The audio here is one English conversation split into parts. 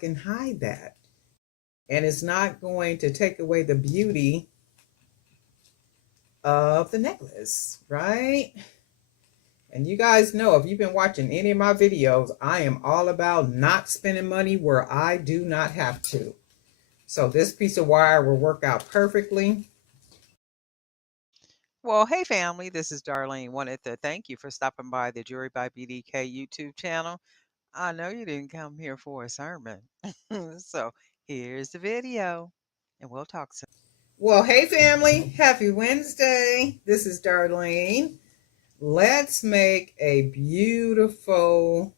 can hide that. And it's not going to take away the beauty of the necklace, right? And you guys know, if you've been watching any of my videos, I am all about not spending money where I do not have to. So this piece of wire will work out perfectly. Well, hey family, this is Darlene. Wanted to thank you for stopping by the Jewelry by BDK YouTube channel. I know you didn't come here for a sermon. So here's the video, and we'll talk soon. Well, hey family, happy Wednesday. This is Darlene. Let's make a beautiful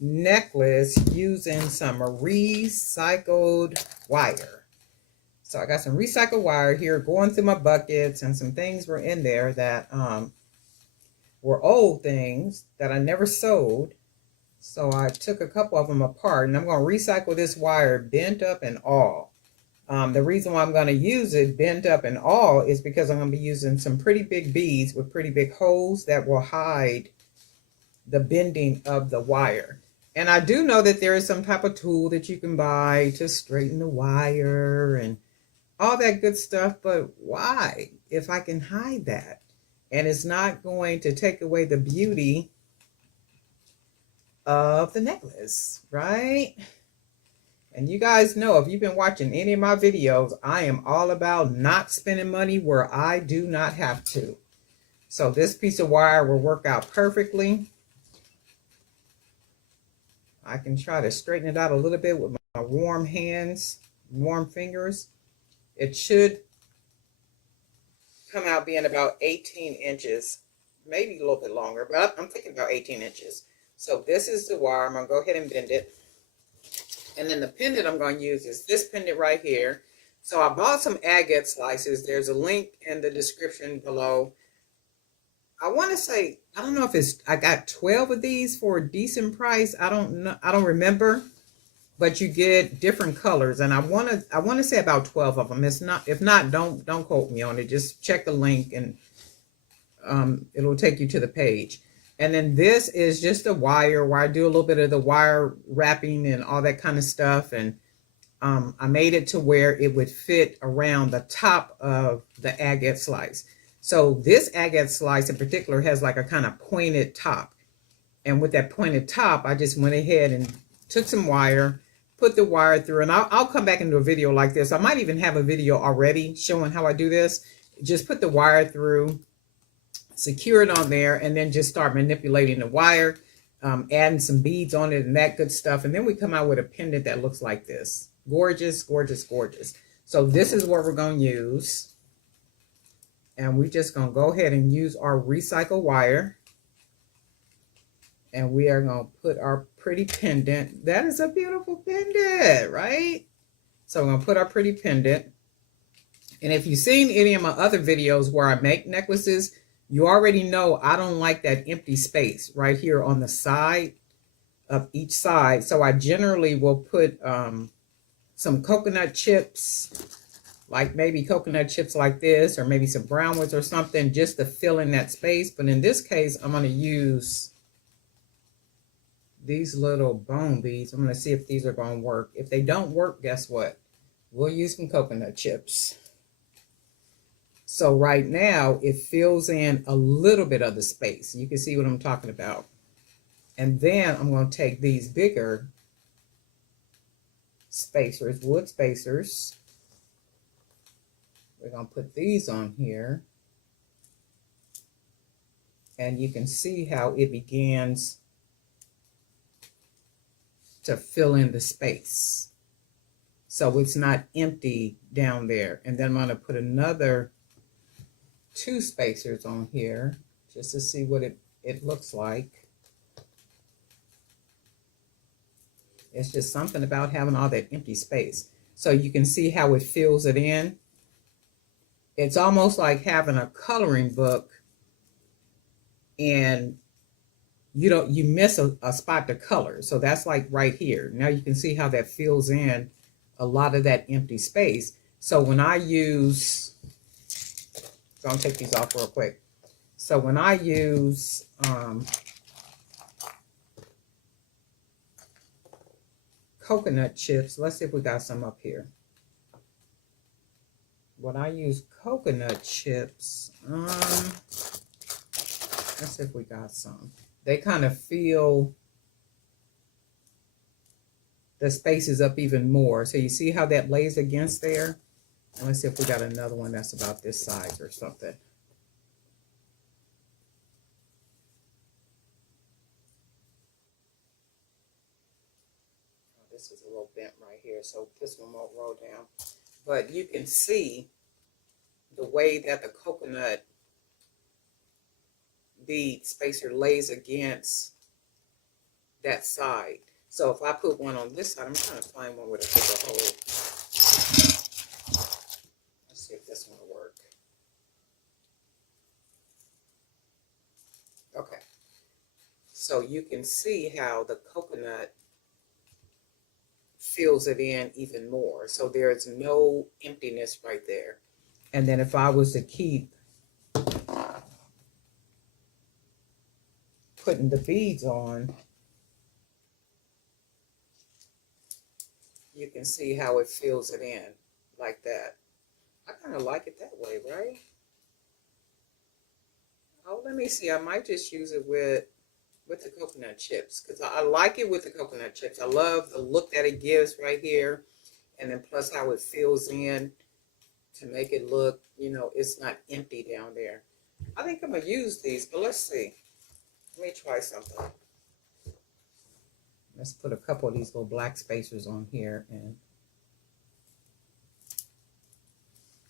necklace using some recycled wire. So I got some recycled wire here going through my buckets, and some things were in there that were old things that I never sold. So I took a couple of them apart, and I'm going to recycle this wire bent up and all. The reason why I'm going to use it bent up and all is because I'm going to be using some pretty big beads with pretty big holes that will hide the bending of the wire. And I do know that there is some type of tool that you can buy to straighten the wire and all that good stuff, but why if I can hide that? And it's not going to take away the beauty of the necklace, right? And you guys know, if you've been watching any of my videos, I am all about not spending money where I do not have to. So this piece of wire will work out perfectly. I can try to straighten it out a little bit with my warm hands, warm fingers. It should come out being about 18 inches, maybe a little bit longer, but I'm thinking about 18 inches. So this is the wire. I'm going to go ahead and bend it. And then the pendant I'm going to use is this pendant right here. So I bought some agate slices. There's a link in the description below. I want to say, I don't know if it's, I got 12 of these for a decent price. I don't know. I don't remember, but you get different colors. And I want to say about 12 of them. It's not, if not, don't quote me on it. Just check the link and it'll take you to the page. And then this is just a wire where I do a little bit of the wire wrapping and all that kind of stuff. And I made it to where it would fit around the top of the agate slice. So this agate slice in particular has like a kind of pointed top. And with that pointed top, I just went ahead and took some wire, put the wire through, and I'll come back into a video like this. I might even have a video already showing how I do this. Just put the wire through, secure it on there, and then just start manipulating the wire, adding some beads on it and that good stuff. And then we come out with a pendant that looks like this. Gorgeous, gorgeous, gorgeous. So this is what we're going to use. And we're just going to go ahead and use our recycled wire. And we are going to put our pretty pendant. That is a beautiful pendant, right? So we're going to put our pretty pendant. And if you've seen any of my other videos where I make necklaces, you already know I don't like that empty space right here on the side of each side. So I generally will put some coconut chips, like maybe coconut chips like this, or maybe some brown ones or something, just to fill in that space. But in this case, I'm going to use these little bone beads. I'm going to see if these are going to work. If they don't work, guess what? We'll use some coconut chips. So right now, it fills in a little bit of the space. You can see what I'm talking about. And then I'm going to take these bigger spacers, wood spacers. We're going to put these on here. And you can see how it begins to fill in the space. So it's not empty down there. And then I'm going to put another 2 spacers on here just to see what it looks like. It's just something about having all that empty space. So you can see how it fills it in. It's almost like having a coloring book and you miss a spot to color. So that's like right here. Now you can see how that fills in a lot of that empty space. So when I use, so I'll take these off real quick. So when I use coconut chips. Let's see if we got some up here. When I use coconut chips, let's see if we got some. They kind of fill the spaces up even more. So you see how that lays against there? And let's see if we got another one that's about this size or something. Oh, this is a little bent right here, so this one won't roll down. But you can see the way that the coconut bead spacer lays against that side. So if I put one on this side, I'm trying to find one with a bigger hole. Let's see if this one will work. Okay. So you can see how the coconut fills it in even more. So there's no emptiness right there. And then if I was to keep putting the beads on, you can see how it fills it in like that. I kind of like it that way, right? Oh, let me see. I might just use it with the coconut chips because I like it with the coconut chips. I love the look that it gives right here, and then plus how it fills in to make it look, you know, it's not empty down there. I think I'm gonna use these, but let's see. Let me try something. Let's put a couple of these little black spacers on here and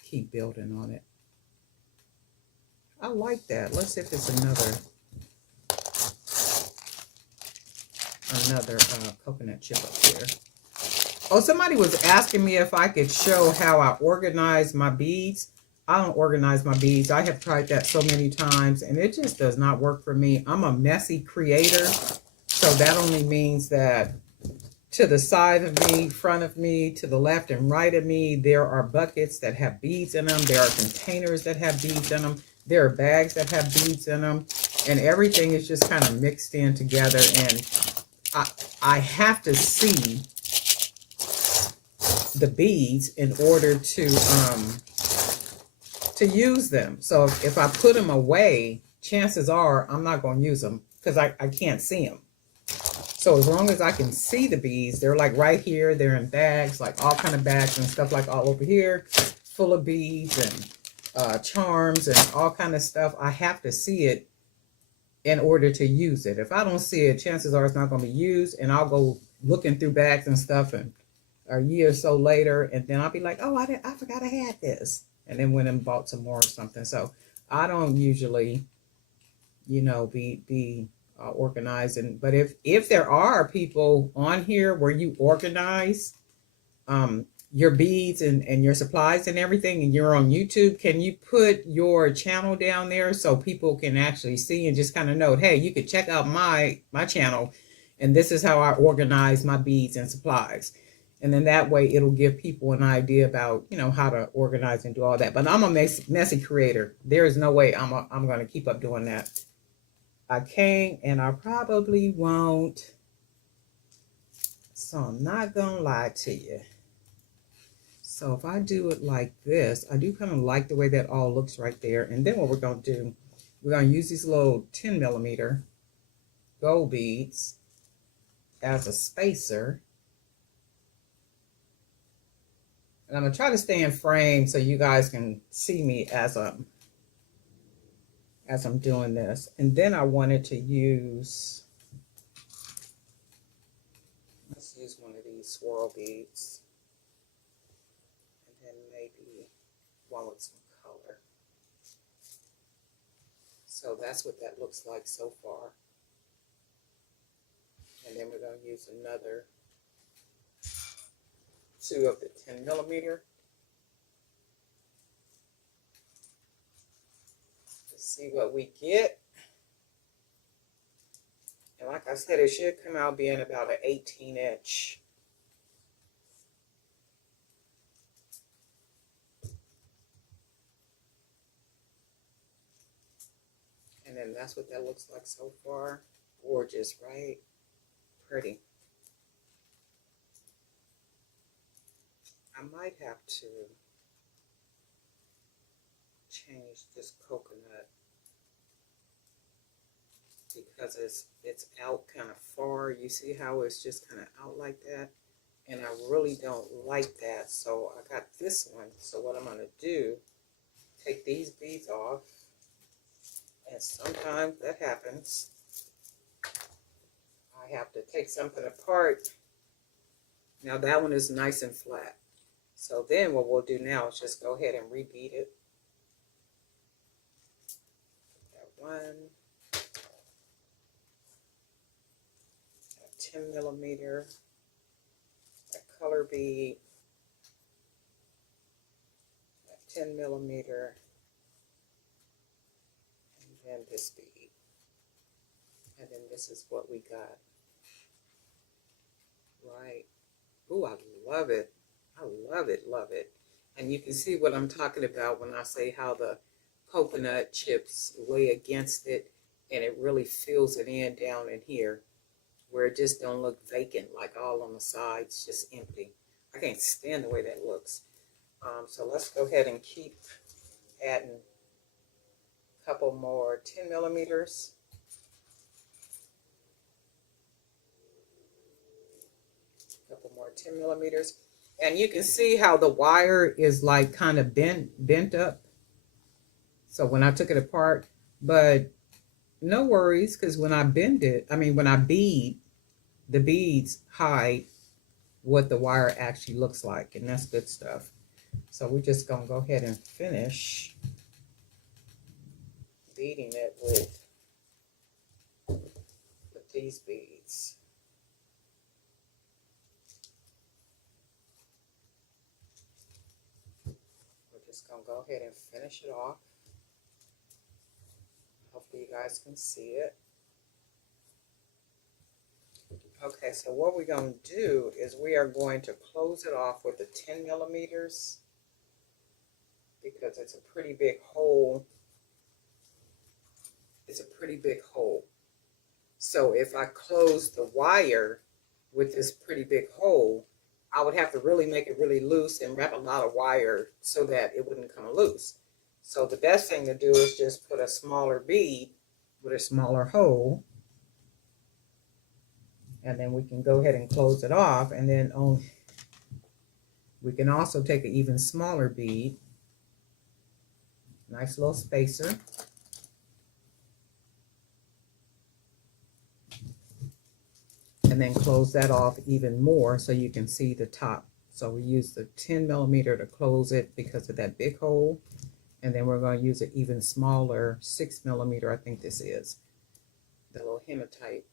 keep building on it. I like that. Let's see if it's another coconut chip up here. Oh, somebody was asking me if I could show how I organize my beads. I don't organize my beads. I have tried that so many times and it just does not work for me. I'm a messy creator. So that only means that to the side of me, front of me, to the left and right of me, there are buckets that have beads in them. There are containers that have beads in them. There are bags that have beads in them. And everything is just kind of mixed in together. And I have to see the beads in order to use them. So if I put them away, chances are I'm not going to use them because I can't see them. So as long as I can see the beads, they're like right here, they're in bags, like all kind of bags and stuff like all over here, full of beads and charms and all kind of stuff. I have to see it in order to use it. If I don't see it, chances are it's not going to be used, and I'll go looking through bags and stuff and a year or so later, and then I'll be like, oh, I forgot I had this, and then went and bought some more or something. So I don't usually, you know, be organizing. But if there are people on here where you organize your beads and your supplies and everything, and you're on YouTube, can you put your channel down there so people can actually see and just kind of know, hey, you could check out my channel, and this is how I organize my beads and supplies. And then that way it'll give people an idea about, you know, how to organize and do all that. But I'm a messy creator. There is no way I'm going to keep up doing that. I can't, and I probably won't. So I'm not going to lie to you. So if I do it like this, I do kind of like the way that all looks right there. And then what we're going to do, we're going to use these little 10 millimeter gold beads as a spacer. And I'm going to try to stay in frame so you guys can see me as I'm doing this. And then I wanted to use, let's use one of these swirl beads. And then maybe one with some color. So that's what that looks like so far. And then we're going to use another 2 of the 10 millimeter. Let's see what we get. And like I said, it should come out being about an 18-inch. And then that's what that looks like so far. Gorgeous, right? Pretty. I might have to change this coconut because it's out kind of far. You see how it's just kind of out like that? And I really don't like that. So I got this one. So what I'm going to do, take these beads off. And sometimes that happens. I have to take something apart. Now that one is nice and flat. So then what we'll do now is just go ahead and rebead it. That one. That 10 millimeter. That color bead. That 10 millimeter. And then this bead. And then this is what we got. Right. Ooh, I love it. I love it, love it. And you can see what I'm talking about when I say how the coconut chips lay against it and it really fills it in down in here where it just don't look vacant, like all on the sides, just empty. I can't stand the way that looks. So let's go ahead and keep adding a couple more 10 millimeters. Couple more 10 millimeters. And you can see how the wire is like kind of bent up. So when I took it apart, but no worries, because when I bend it, when I bead, the beads hide what the wire actually looks like, and that's good stuff. So we're just gonna go ahead and finish beading it with these beads. We're just gonna go ahead and finish it off. Hopefully you guys can see it. Okay, so what we're going to do is we are going to close it off with the 10 millimeters because it's a pretty big hole. It's a pretty big hole. So if I close the wire with this pretty big hole, I would have to really make it really loose and wrap a lot of wire so that it wouldn't come loose. So the best thing to do is just put a smaller bead with a smaller hole. And then we can go ahead and close it off. And then we can also take an even smaller bead. Nice little spacer. And then close that off even more so you can see the top. So we use the 10 millimeter to close it because of that big hole. And then we're going to use an even smaller 6 millimeter, I think this is. The little hematite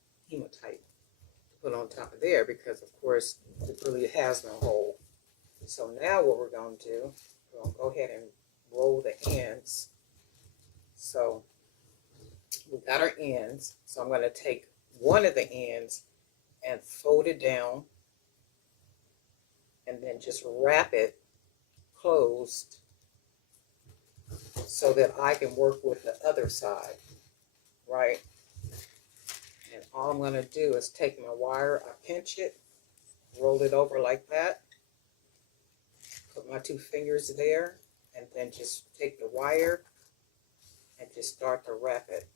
put on top of there because of course it really has no hole. So now what we're going to do, we're going to go ahead and roll the ends. So we got our ends. So I'm going to take one of the ends and fold it down and then just wrap it closed so that I can work with the other side, right? And all I'm going to do is take my wire, I pinch it, roll it over like that, put my 2 fingers there, and then just take the wire and just start to wrap it.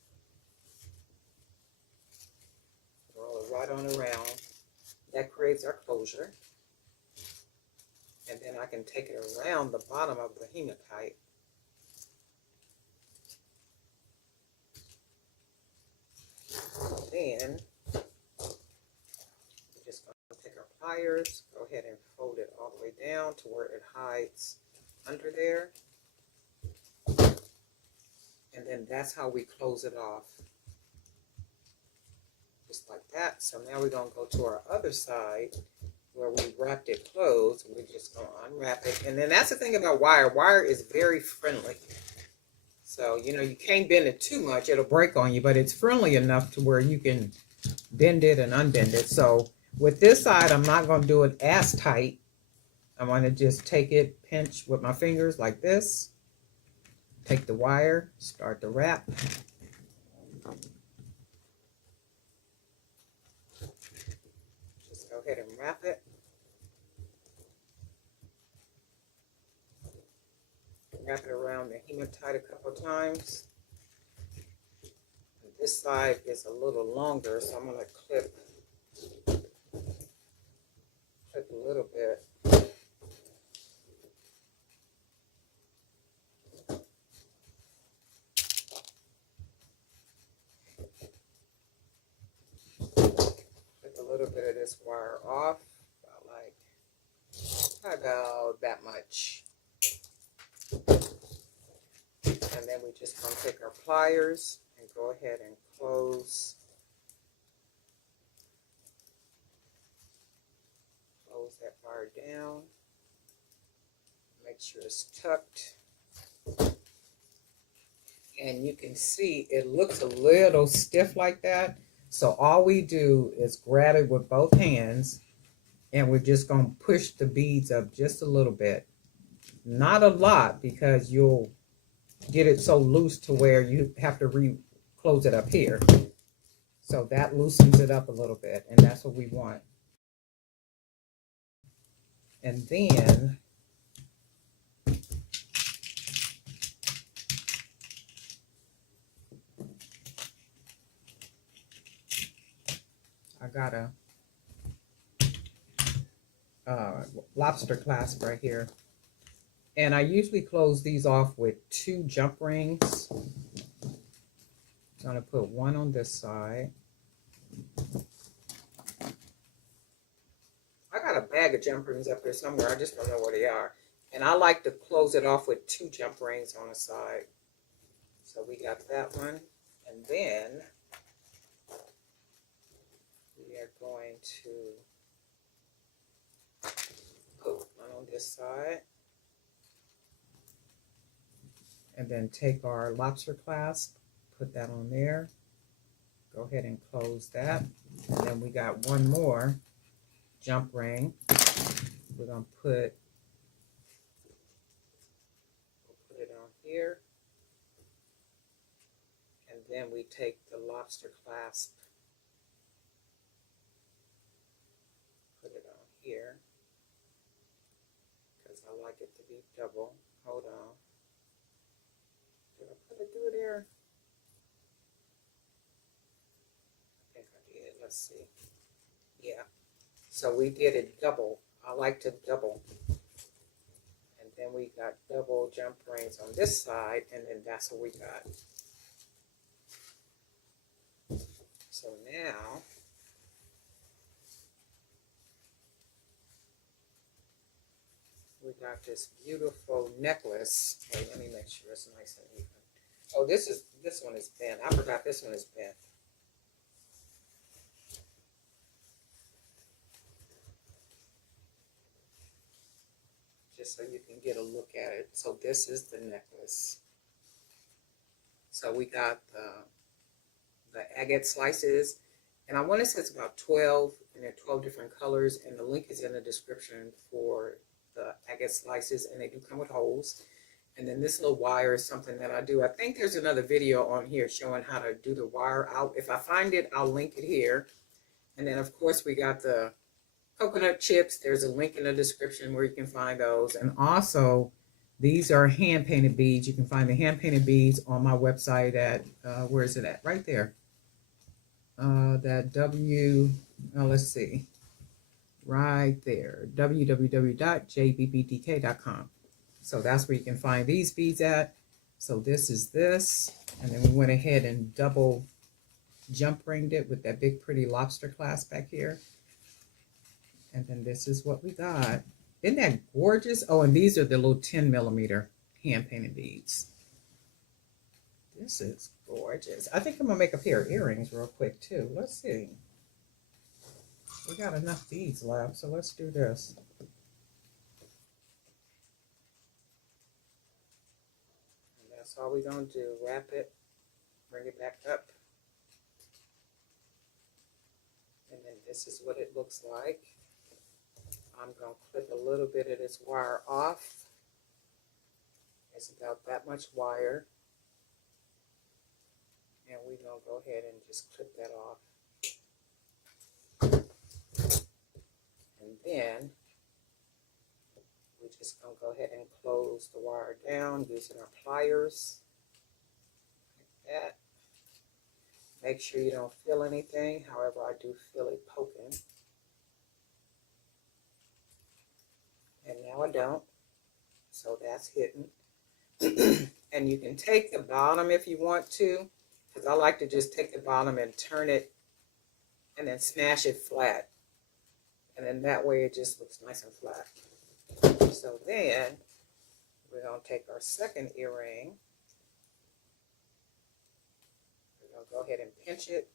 Roll it right on around. That creates our closure. And then I can take it around the bottom of the hematite. Then we're just going to take our pliers, go ahead and fold it all the way down to where it hides under there. And then that's how we close it off. Just like that. So now we're going to go to our other side where we wrapped it closed. We're just going to unwrap it. And then that's the thing about wire. Wire is very friendly. So, you know, you can't bend it too much. It'll break on you, but it's friendly enough to where you can bend it and unbend it. So with this side, I'm not going to do it as tight. I'm going to just take it, pinch with my fingers like this. Take the wire, start the wrap. Just go ahead and wrap it. wrap it around the hematite a couple times. And this side is a little longer, so I'm going to clip a little bit. Clip a little bit of this wire off, about that much. And then we just going to take our pliers and go ahead and close that wire down. Make sure it's tucked. And you can see it looks a little stiff like that. So all we do is grab it with both hands and we're just going to push the beads up just a little bit. Not a lot, because you'll get it so loose to where you have to close it up here. So that loosens it up a little bit, and that's what we want. And then I got a lobster clasp right here. And I usually close these off with 2 jump rings. I'm going to put one on this side. I got a bag of jump rings up there somewhere. I just don't know where they are. And I like to close it off with 2 jump rings on the side. So we got that one. And then we are going to put one on this side. And then take our lobster clasp, put that on there. Go ahead and close that. And then we got one more jump ring. We're going to put it on here. And then we take the lobster clasp, put it on here, because I like it to be double. Hold on. Did I put it through there? I think I did. Let's see. Yeah. So we did it double. I like to double. And then we got double jump rings on this side, and then that's what we got. So now we got this beautiful necklace. Wait, let me make sure it's nice and even. Oh, this one is bent. I forgot this one is bent. Just so you can get a look at it. So this is the necklace. So we got the agate slices, and I want to say it's about 12, and they're 12 different colors, and the link is in the description for the agate slices, and they do come with holes. And then this little wire is something that I do. I think there's another video on here showing how to do the wire out. If I find it, I'll link it here. And then of course we got the coconut chips. There's a link in the description where you can find those. And also, these are hand painted beads. You can find the hand painted beads on my website at, where is it at? Right there. Let's see. Right there. www.jbbdk.com. So that's where you can find these beads at. So this is this. And then we went ahead and double jump ringed it with that big pretty lobster clasp back here. And then this is what we got. Isn't that gorgeous? Oh, and these are the little 10mm hand painted beads. This is gorgeous. I think I'm gonna make a pair of earrings real quick too. Let's see. We got enough beads left, so let's do this. And that's all we're gonna do. Wrap it, bring it back up. And then this is what it looks like. I'm going to clip a little bit of this wire off. It's about that much wire. And we're going to go ahead and just clip that off. And then we just going to go ahead and close the wire down using our pliers. Like that. Make sure you don't feel anything. However, I do feel it poking. And now I don't. So that's hidden. And you can take the bottom if you want to, because I like to just take the bottom and turn it and then smash it flat. And then that way it just looks nice and flat. So then we're going to take our second earring. We're going to go ahead and pinch it,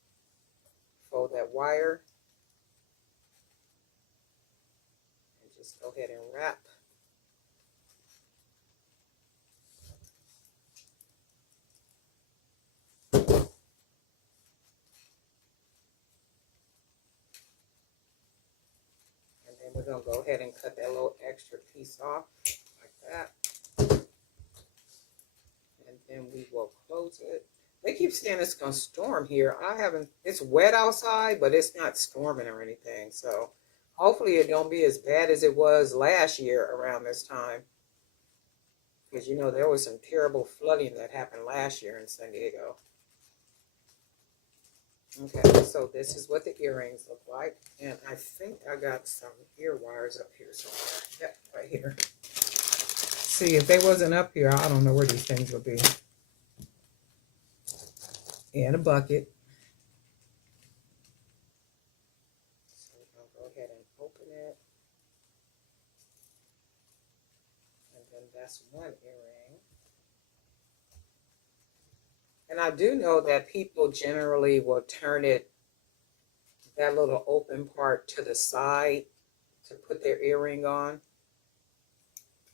fold that wire, and just go ahead and wrap. And then we're going to go ahead and cut that little extra piece off like that. And then we will close it. They keep saying it's going to storm here. It's wet outside, but it's not storming or anything. So hopefully it don't be as bad as it was last year around this time. Because, you know, there was some terrible flooding that happened last year in San Diego. Okay, so this is what the earrings look like. And I think I got some ear wires up here somewhere. Yep, right here. See, if they wasn't up here, I don't know where these things would be. And a bucket. So we're going to go ahead and open it. And then that's one earring. And I do know that people generally will turn it, that little open part to the side to put their earring on.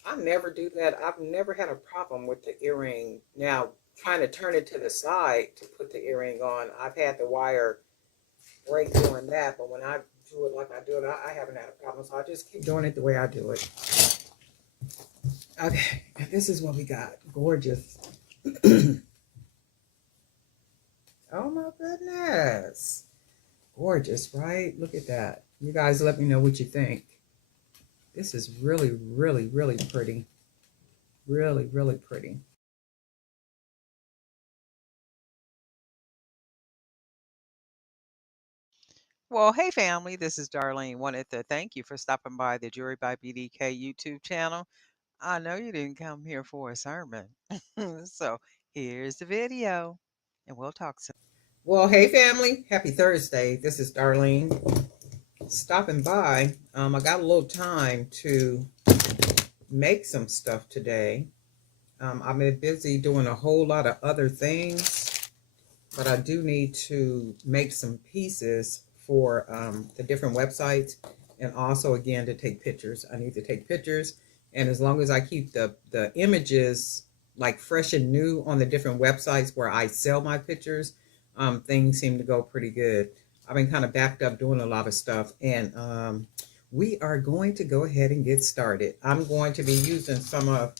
I never do that. I've never had a problem with the earring. Now, trying to turn it to the side to put the earring on, I've had the wire break doing that, but when I do it like I do it, I haven't had a problem, so I just keep doing it the way I do it. Okay, and this is what we got. Gorgeous. Oh my goodness. Gorgeous, right? Look at that. You guys let me know what you think. This is really, really, really pretty. Really, really pretty. Well, hey family, this is Darlene. Wanted to thank you for stopping by the Jewelry by BDK YouTube channel. I know you didn't come here for a sermon. So here's the video, and we'll talk soon. Well, hey family. Happy Thursday. This is Darlene. Stopping by. I got a little time to make some stuff today. I've been busy doing a whole lot of other things, but I do need to make some pieces for the different websites, and also again to take pictures. I need to take pictures, and as long as I keep the images like fresh and new on the different websites where I sell my pictures, things seem to go pretty good. I've been kind of backed up doing a lot of stuff, and we are going to go ahead and get started. I'm going to be using some of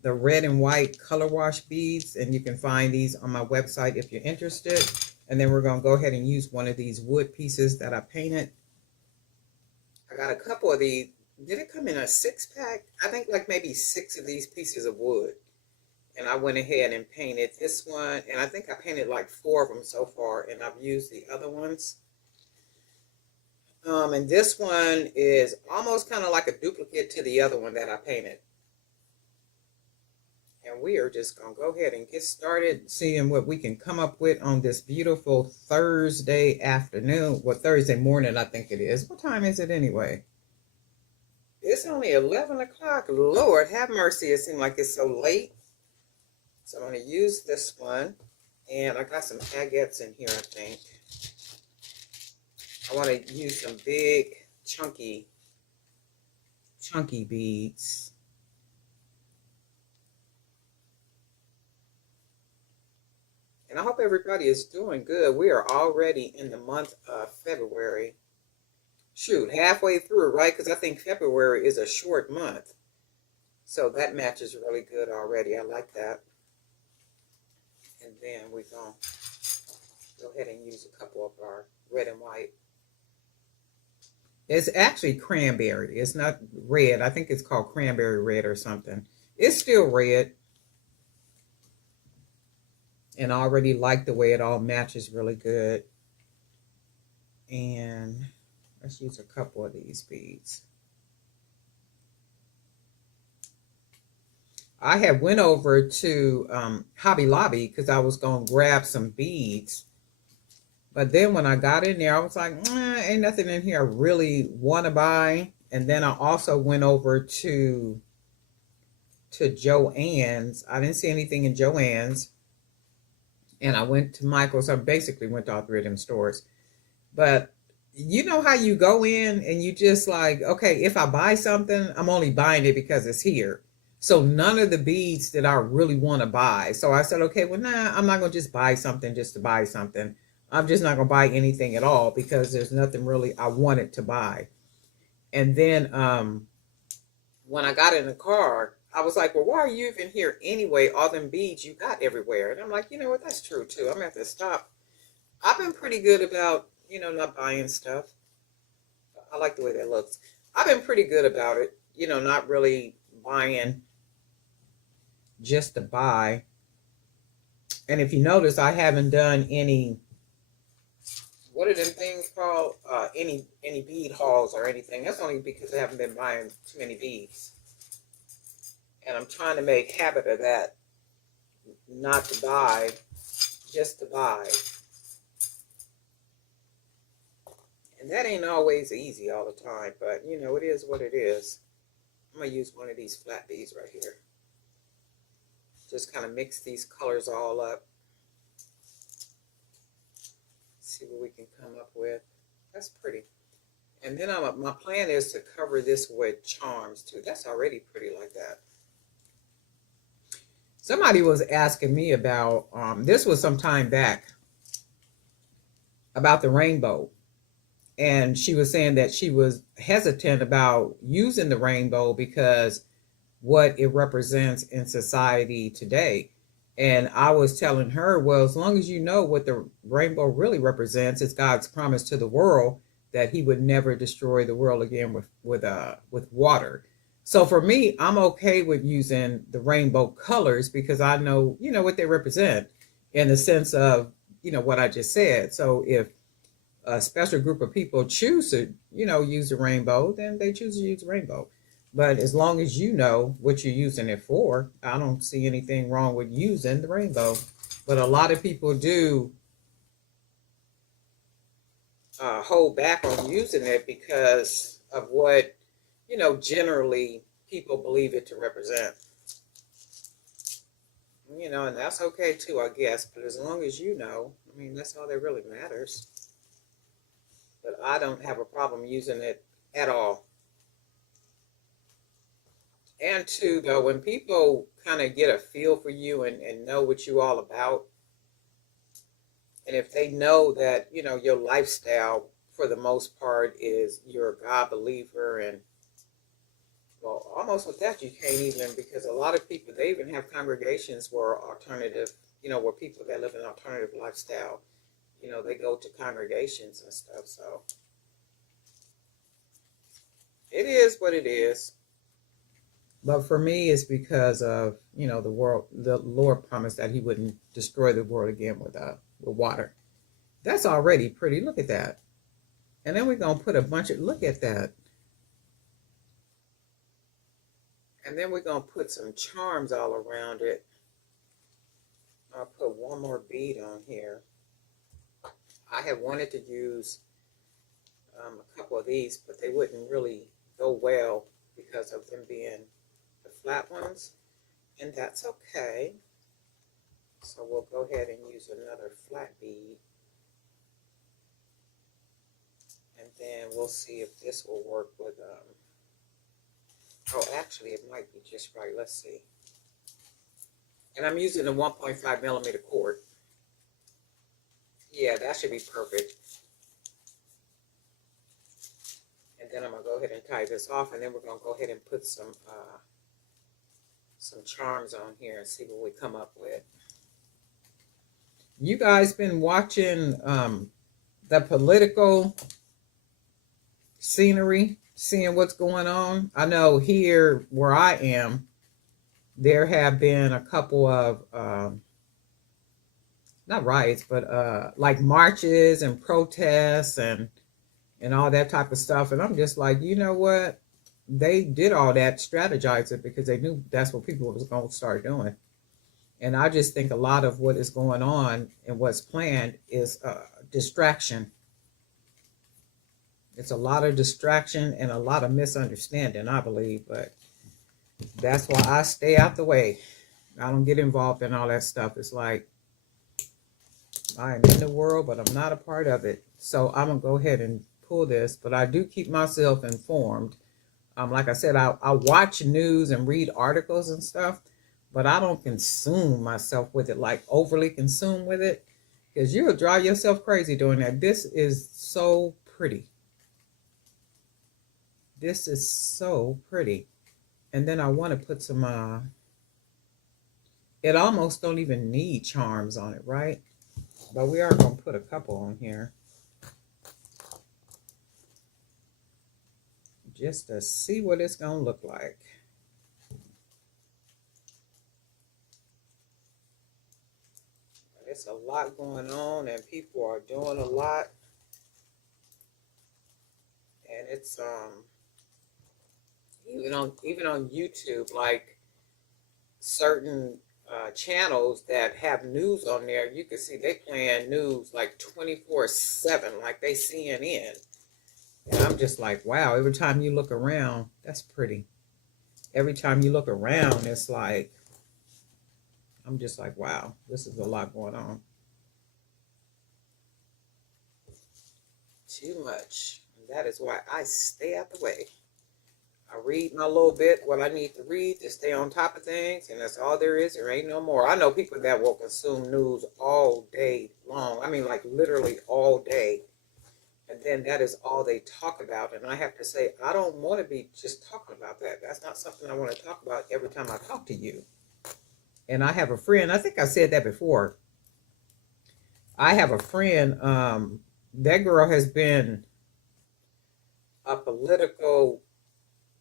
the red and white color wash beads, and you can find these on my website if you're interested. And then we're going to go ahead and use one of these wood pieces that I painted. I got a couple of these. Did it come in a 6-pack? I think like maybe 6 of these pieces of wood. And I went ahead and painted this one, and I think I painted like 4 of them so far, and I've used the other ones. And this one is almost kind of like a duplicate to the other one that I painted. And we are just going to go ahead and get started seeing what we can come up with on this beautiful Thursday afternoon. Well, Thursday morning, I think it is. What time is it anyway? It's only 11 o'clock. Lord, have mercy. It seems like it's so late. So I'm going to use this one. And I got some agates in here, I think. I want to use some big, chunky beads. And I hope everybody is doing good. We are already in the month of February. Shoot, halfway through, right? Because I think February is a short month. So that matches really good already. I like that. And then we're going to go ahead and use a couple of our red and white. It's actually cranberry. It's not red. I think it's called cranberry red or something. It's still red. And I already like the way it all matches really good. And let's use a couple of these beads. I had went over to Hobby Lobby because I was going to grab some beads. But then when I got in there, I was like, ain't nothing in here I really want to buy. And then I also went over to Joann's. I didn't see anything in Joann's. And I went to Michael's. I basically went to all three of them stores. But you know how you go in and you just like, okay, if I buy something, I'm only buying it because it's here. So none of the beads that I really want to buy. So I said, okay, well, nah, I'm not going to just buy something just to buy something. I'm just not going to buy anything at all because there's nothing really I wanted to buy. And then when I got in the car, I was like, well, why are you even here anyway? All them beads you got everywhere. And I'm like, you know what? That's true too. I'm going to have to stop. I've been pretty good about, not buying stuff. I like the way that looks. I've been pretty good about it, not really buying just to buy. And if you notice, I haven't done any, what are them things called? Any bead hauls or anything. That's only because I haven't been buying too many beads. And I'm trying to make habit of that, not to buy, just to buy. And that ain't always easy all the time, but it is what it is. I'm going to use one of these flat beads right here. Just kind of mix these colors all up. See what we can come up with. That's pretty. And then my plan is to cover this with charms too. That's already pretty like that. Somebody was asking me about, this was some time back, about the rainbow. And she was saying that she was hesitant about using the rainbow because what it represents in society today. And I was telling her, well, as long as you know what the rainbow really represents, it's God's promise to the world that he would never destroy the world again with water. So for me, I'm okay with using the rainbow colors because I know, what they represent in the sense of, what I just said. So if a special group of people choose to, use the rainbow, then they choose to use the rainbow. But as long as you know what you're using it for, I don't see anything wrong with using the rainbow. But a lot of people do hold back on using it because of what, generally people believe it to represent. And that's okay too, I guess. But as long as you know, that's all that really matters. But I don't have a problem using it at all. And two, though, when people kind of get a feel for you and know what you all about, and if they know that, your lifestyle for the most part is you're a God believer, and well, almost with that you can't even, because a lot of people, they even have congregations where alternative, where people that live an alternative lifestyle, they go to congregations and stuff. So it is what it is. But for me, it's because of, the Lord promised that he wouldn't destroy the world again with water. That's already pretty. Look at that. And then we're going to put a bunch of, look at that. And then we're going to put some charms all around it. I'll put one more bead on here. I had wanted to use a couple of these, but they wouldn't really go well because of them being the flat ones, and that's okay. So we'll go ahead and use another flat bead, and then we'll see if this will work with oh, actually it might be just right. Let's see. And I'm using a 1.5 millimeter cord. Yeah, that should be perfect. And then I'm gonna go ahead and tie this off, and then we're gonna go ahead and put some charms on here and see what we come up with. You guys been watching the political scenery, seeing what's going on. I know here where I am, there have been a couple of not riots, but like marches and protests and all that type of stuff. And I'm just like, you know what? They did all that, strategize it because they knew that's what people was going to start doing. And I just think a lot of what is going on and what's planned is distraction. It's a lot of distraction and a lot of misunderstanding, I believe. But that's why I stay out the way. I don't get involved in all that stuff. It's like I am in the world, but I'm not a part of it. So I'm gonna go ahead and pull this. But I do keep myself informed. Like I said, I watch news and read articles and stuff, but I don't consume myself with it, like overly consume with it, because you'll drive yourself crazy doing that. This is so pretty. This is so pretty. And then I want to put some, it almost don't even need charms on it, right? But we are going to put a couple on here. Just to see what it's going to look like. It's a lot going on and people are doing a lot. And it's even on YouTube, like certain channels that have news on there, you can see they playing news like 24/7, like they CNN. And I'm just like, wow, every time you look around, that's pretty. Every time you look around, it's like, I'm just like, wow, this is a lot going on. Too much. And that is why I stay out the way. I read my little bit, what I need to read to stay on top of things, and that's all there is. There ain't no more. I know people that will consume news all day long. I mean, like literally all day. And then that is all they talk about. And I have to say, I don't want to be just talking about that. That's not something I want to talk about every time I talk to you. And I have a friend, I think I said that before. I have a friend, that girl has been a political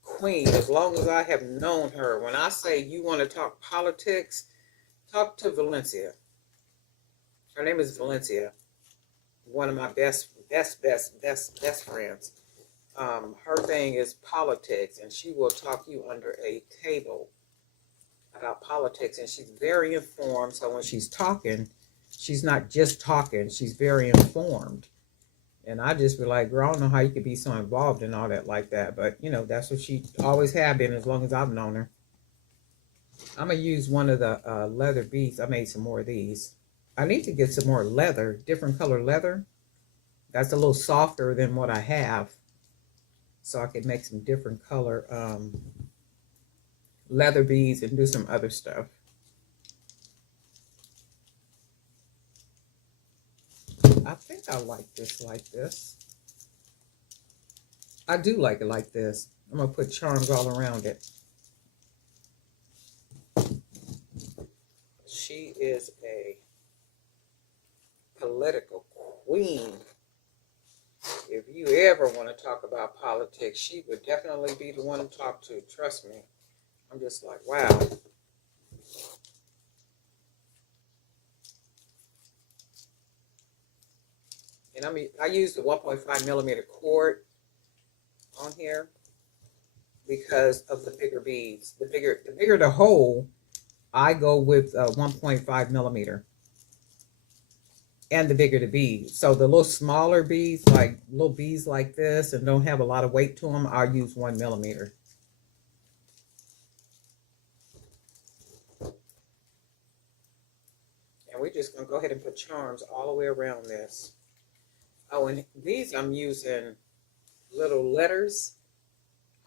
queen as long as I have known her. When I say you want to talk politics, talk to Valencia. Her name is Valencia. One of my best friends. Her thing is politics, and she will talk you under a table about politics, and she's very informed. So when she's talking, she's not just talking; she's very informed. And I just be like, girl, I don't know how you could be so involved in all that like that, but you know that's what she always have been as long as I've known her. I'm gonna use one of the leather beads. I made some more of these. I need to get some more leather, different color leather. That's a little softer than what I have, so I can make some different color leather beads and do some other stuff. I think I like this like this. I do like it like this. I'm gonna put charms all around it. She is a political queen. If you ever want to talk about politics, she would definitely be the one to talk to. Trust me. I'm just like, wow. And I use the 1.5 millimeter cord on here because of the bigger beads. The bigger the hole, I go with 1.5 millimeter. And the bigger the bead. So the little smaller beads, like little beads like this and don't have a lot of weight to them, I'll use 1 millimeter. And we're just going to go ahead and put charms all the way around this. Oh, and these I'm using little letters.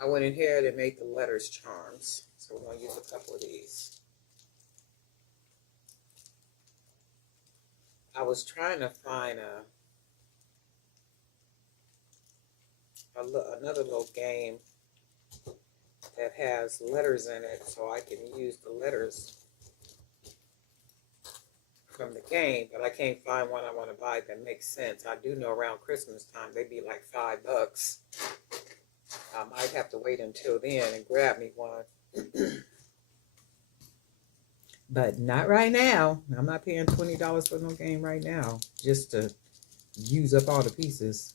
I went in here and made the letters charms. So we're going to use a couple of these. I was trying to find another little game that has letters in it so I can use the letters from the game, but I can't find one I want to buy that makes sense. I do know around Christmas time they'd be like $5. I might have to wait until then and grab me one. But not right now. I'm not paying $20 for no game right now just to use up all the pieces.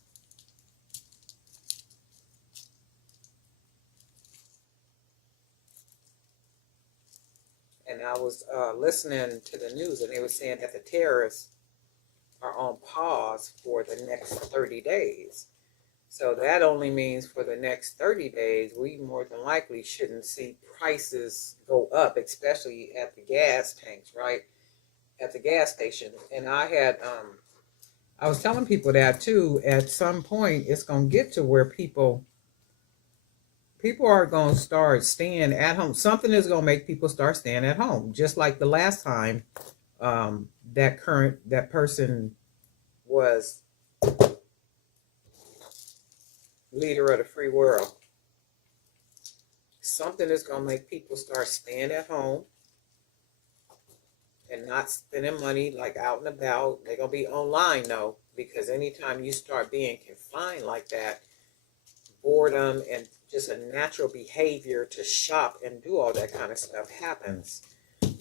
And I was listening to the news, and they were saying that the tariffs are on pause for the next 30 days. So that only means for the next 30 days, we more than likely shouldn't see prices go up, especially at the gas tanks, right? At the gas station. And I was telling people that too. At some point, it's going to get to where people are going to start staying at home. Something is going to make people start staying at home, just like the last time that person was leader of the free world. Something is going to make people start staying at home and not spending money like out and about. They're going to be online though, because anytime you start being confined like that, boredom and just a natural behavior to shop and do all that kind of stuff happens.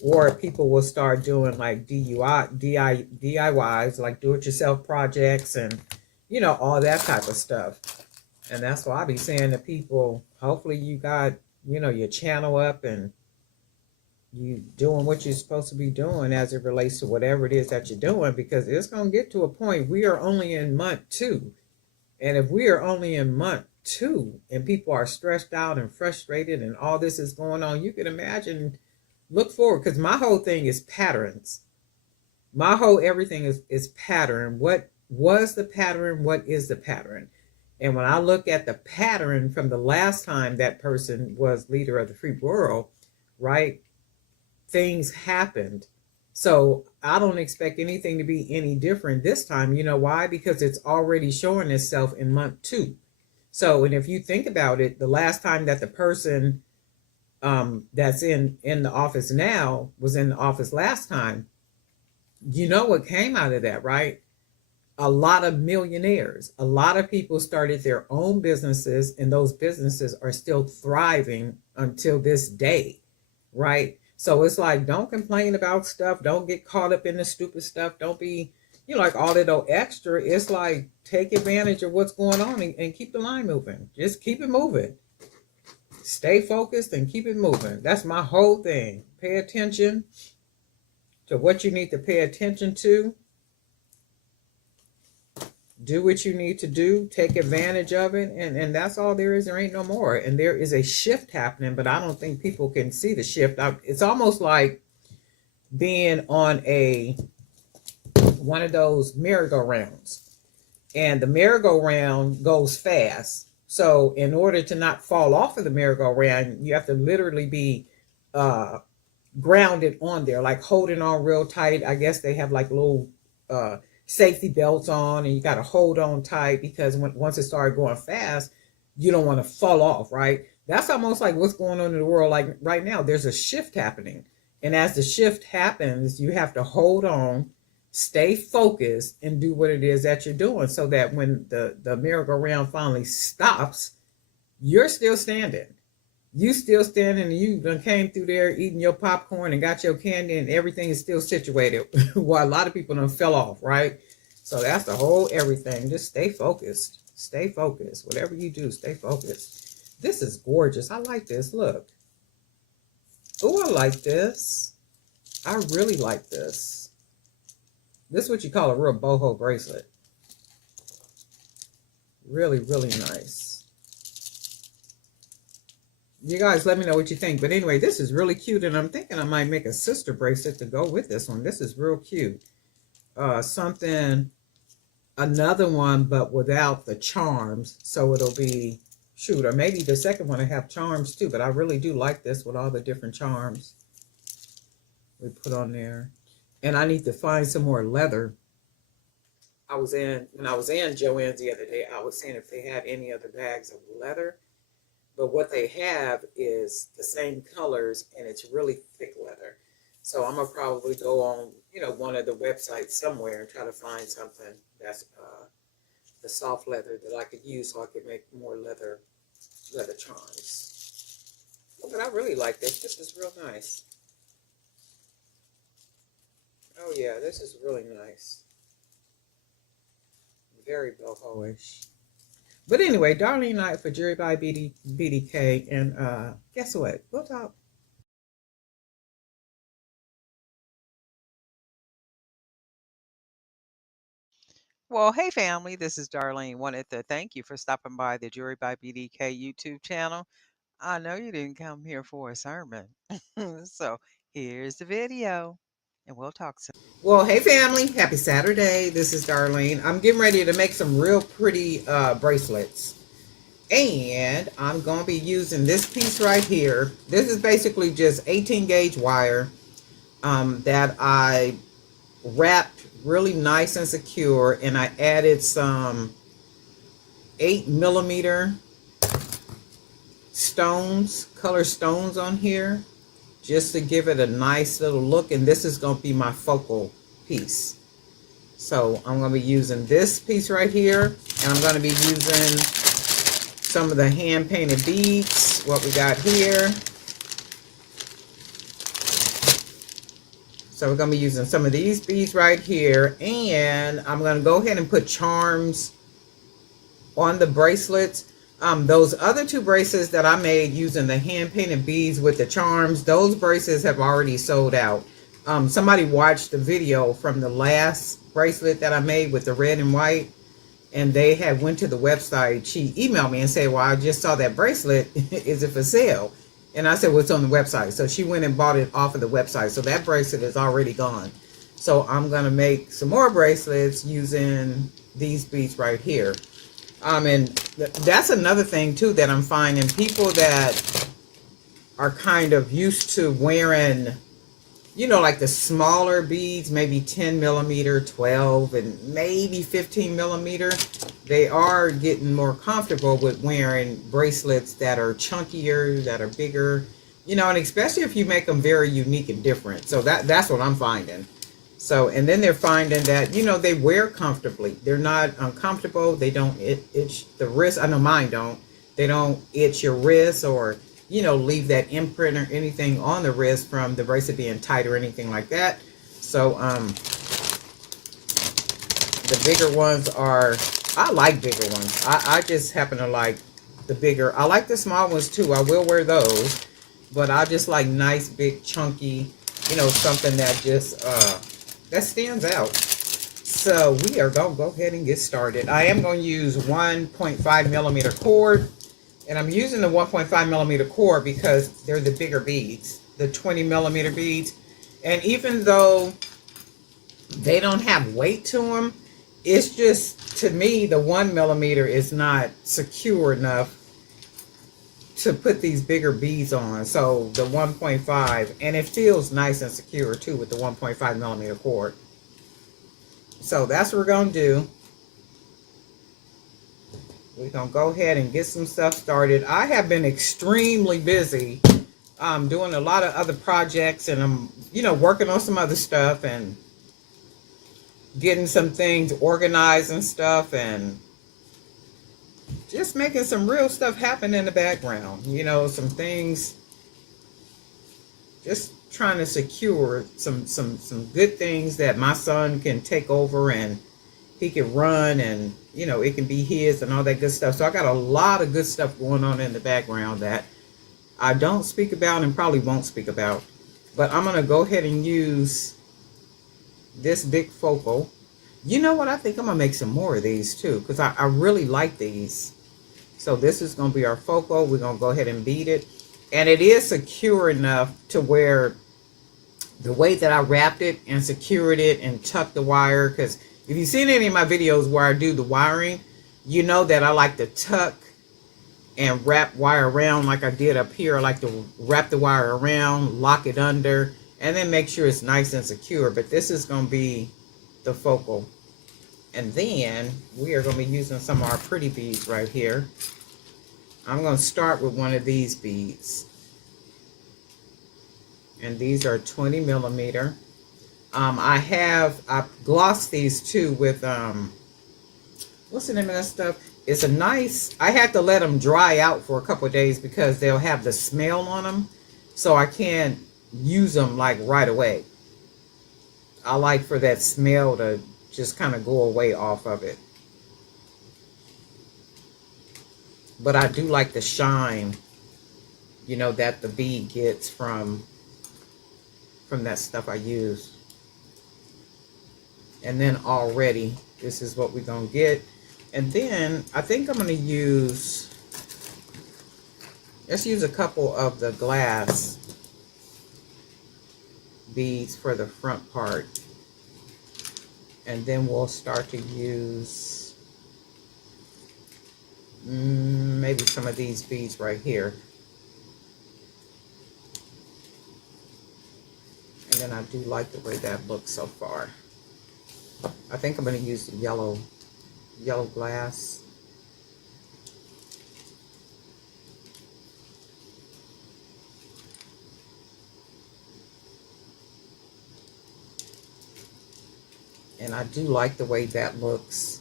Or people will start doing like DIYs, like do-it-yourself projects and, all that type of stuff. And that's why I be saying to people, hopefully you got, your channel up and you doing what you're supposed to be doing as it relates to whatever it is that you're doing, because it's going to get to a point. We are only in month 2. And if we are only in month 2 and people are stressed out and frustrated and all this is going on, you can imagine, look forward, because my whole thing is patterns. My whole everything is pattern. What was the pattern? What is the pattern? And when I look at the pattern from the last time that person was leader of the free world, right, things happened. So I don't expect anything to be any different this time. You know why? Because it's already showing itself in month 2. So, and if you think about it, the last time that the person that's in the office now was in the office last time, you know what came out of that, right? A lot of millionaires. A lot of people started their own businesses, and those businesses are still thriving until this day, right? So it's like, don't complain about stuff. Don't get caught up in the stupid stuff. Don't be, like all that old extra. It's like, take advantage of what's going on and keep the line moving. Just keep it moving. Stay focused and keep it moving. That's my whole thing. Pay attention to what you need to pay attention to. Do what you need to do. Take advantage of it. And that's all there is. There ain't no more. And there is a shift happening, but I don't think people can see the shift. It's almost like being on one of those merry-go-rounds. And the merry-go-round goes fast. So in order to not fall off of the merry-go-round, you have to literally be grounded on there, like holding on real tight. I guess they have like little safety belts on, and you got to hold on tight, because once it started going fast, you don't want to fall off, right? That's almost like what's going on in the world. Like right now, there's a shift happening. And as the shift happens, you have to hold on, stay focused, and do what it is that you're doing, so that when the merry-go-round finally stops, you're still standing. You still standing, and you done came through there eating your popcorn and got your candy, and everything is still situated. While a lot of people done fell off, right? So that's the whole everything. Just stay focused. Stay focused. Whatever you do, stay focused. This is gorgeous. I like this. Look. Oh, I like this. I really like this. This is what you call a real boho bracelet. Really, really nice. You guys let me know what you think. But anyway, this is really cute, and I'm thinking I might make a sister bracelet to go with this one. This is real cute. Another one, but without the charms. So it'll be, shoot, or maybe the second one will have charms too. But I really do like this with all the different charms we put on there. And I need to find some more leather. When I was in Joann's the other day, I was seeing if they had any other bags of leather. But what they have is the same colors, and it's really thick leather. So I'm going to probably go on, one of the websites somewhere and try to find something that's the soft leather that I could use, so I could make more leather leather charms. But I really like this. This is real nice. Oh yeah, this is really nice. Very boho-ish. But anyway, Darlene Knight for Jewelry by BDK. And guess what? We'll talk. Well, hey family, this is Darlene. Wanted to thank you for stopping by the Jewelry by BDK YouTube channel. I know you didn't come here for a sermon. So here's the video, and we'll talk soon. Well, hey family, happy Saturday. This is Darlene. I'm getting ready to make some real pretty bracelets. And I'm going to be using this piece right here. This is basically just 18 gauge wire that I wrapped really nice and secure. And I added some 8mm stones, color stones on here, just to give it a nice little look. And this is going to be my focal piece. So I'm going to be using this piece right here. And I'm going to be using some of the hand painted beads, what we got here. So we're going to be using some of these beads right here, and I'm going to go ahead and put charms on the bracelets. Those other two bracelets that I made using the hand painted beads with the charms, those bracelets have already sold out. Somebody watched the video from the last bracelet that I made with the red and white, and they had went to the website. She emailed me and said, well, I just saw that bracelet. Is it for sale? And I said, well, it's on the website. So she went and bought it off of the website. So that bracelet is already gone. So I'm going to make some more bracelets using these beads right here. And that's another thing, too, that I'm finding. People that are kind of used to wearing, you know, like the smaller beads, maybe 10mm, 12, and maybe 15mm. They are getting more comfortable with wearing bracelets that are chunkier, that are bigger, you know, and especially if you make them very unique and different. So that's what I'm finding. So, and then they're finding that, you know, they wear comfortably. They're not uncomfortable. They don't itch the wrist. I know mine don't. They don't itch your wrist or, you know, leave that imprint or anything on the wrist from the bracelet being tight or anything like that. So the bigger ones are, I like bigger ones. I just happen to like the bigger. I like the small ones too. I will wear those, but I just like nice, big, chunky, you know, something that just that stands out. So we are going to go ahead and get started. I am going to use 1.5mm cord. And I'm using the 1.5mm cord because they're the bigger beads, the 20mm beads. And even though they don't have weight to them, it's just, to me, the 1mm is not secure enough to put these bigger beads on. So the 1.5, and it feels nice and secure too with the 1.5mm cord. So that's what we're going to do. We're going to go ahead and get some stuff started. I have been extremely busy doing a lot of other projects, and I'm, you know, working on some other stuff and getting some things organized and stuff, and just making some real stuff happen in the background. You know, some things, just trying to secure some good things that my son can take over and he can run, and you know, it can be his and all that good stuff. So I got a lot of good stuff going on in the background that I don't speak about and probably won't speak about. But I'm going to go ahead and use this big focal. You know what? I think I'm going to make some more of these too, because I really like these. So this is going to be our focal. We're going to go ahead and bead it. And it is secure enough to where the way that I wrapped it and secured it and tucked the wire, because if you've seen any of my videos where I do the wiring, you know that I like to tuck and wrap wire around like I did up here. I like to wrap the wire around, lock it under, and then make sure it's nice and secure. But this is going to be the focal. And then we are going to be using some of our pretty beads right here. I'm going to start with one of these beads. And these are 20mm. I glossed these too with, what's the name of that stuff? it's a nice, I had to let them dry out for a couple of days because they'll have the smell on them. So I can't use them like right away. I like for that smell to just kind of go away off of it. But I do like the shine, you know, that the bead gets from that stuff I use. And then already, this is what we're going to get. And then I think I'm going to use, let's use a couple of the glass beads for the front part. And then we'll start to use maybe some of these beads right here. And then I do like the way that looks so far. I think I'm going to use the yellow glass. And I do like the way that looks.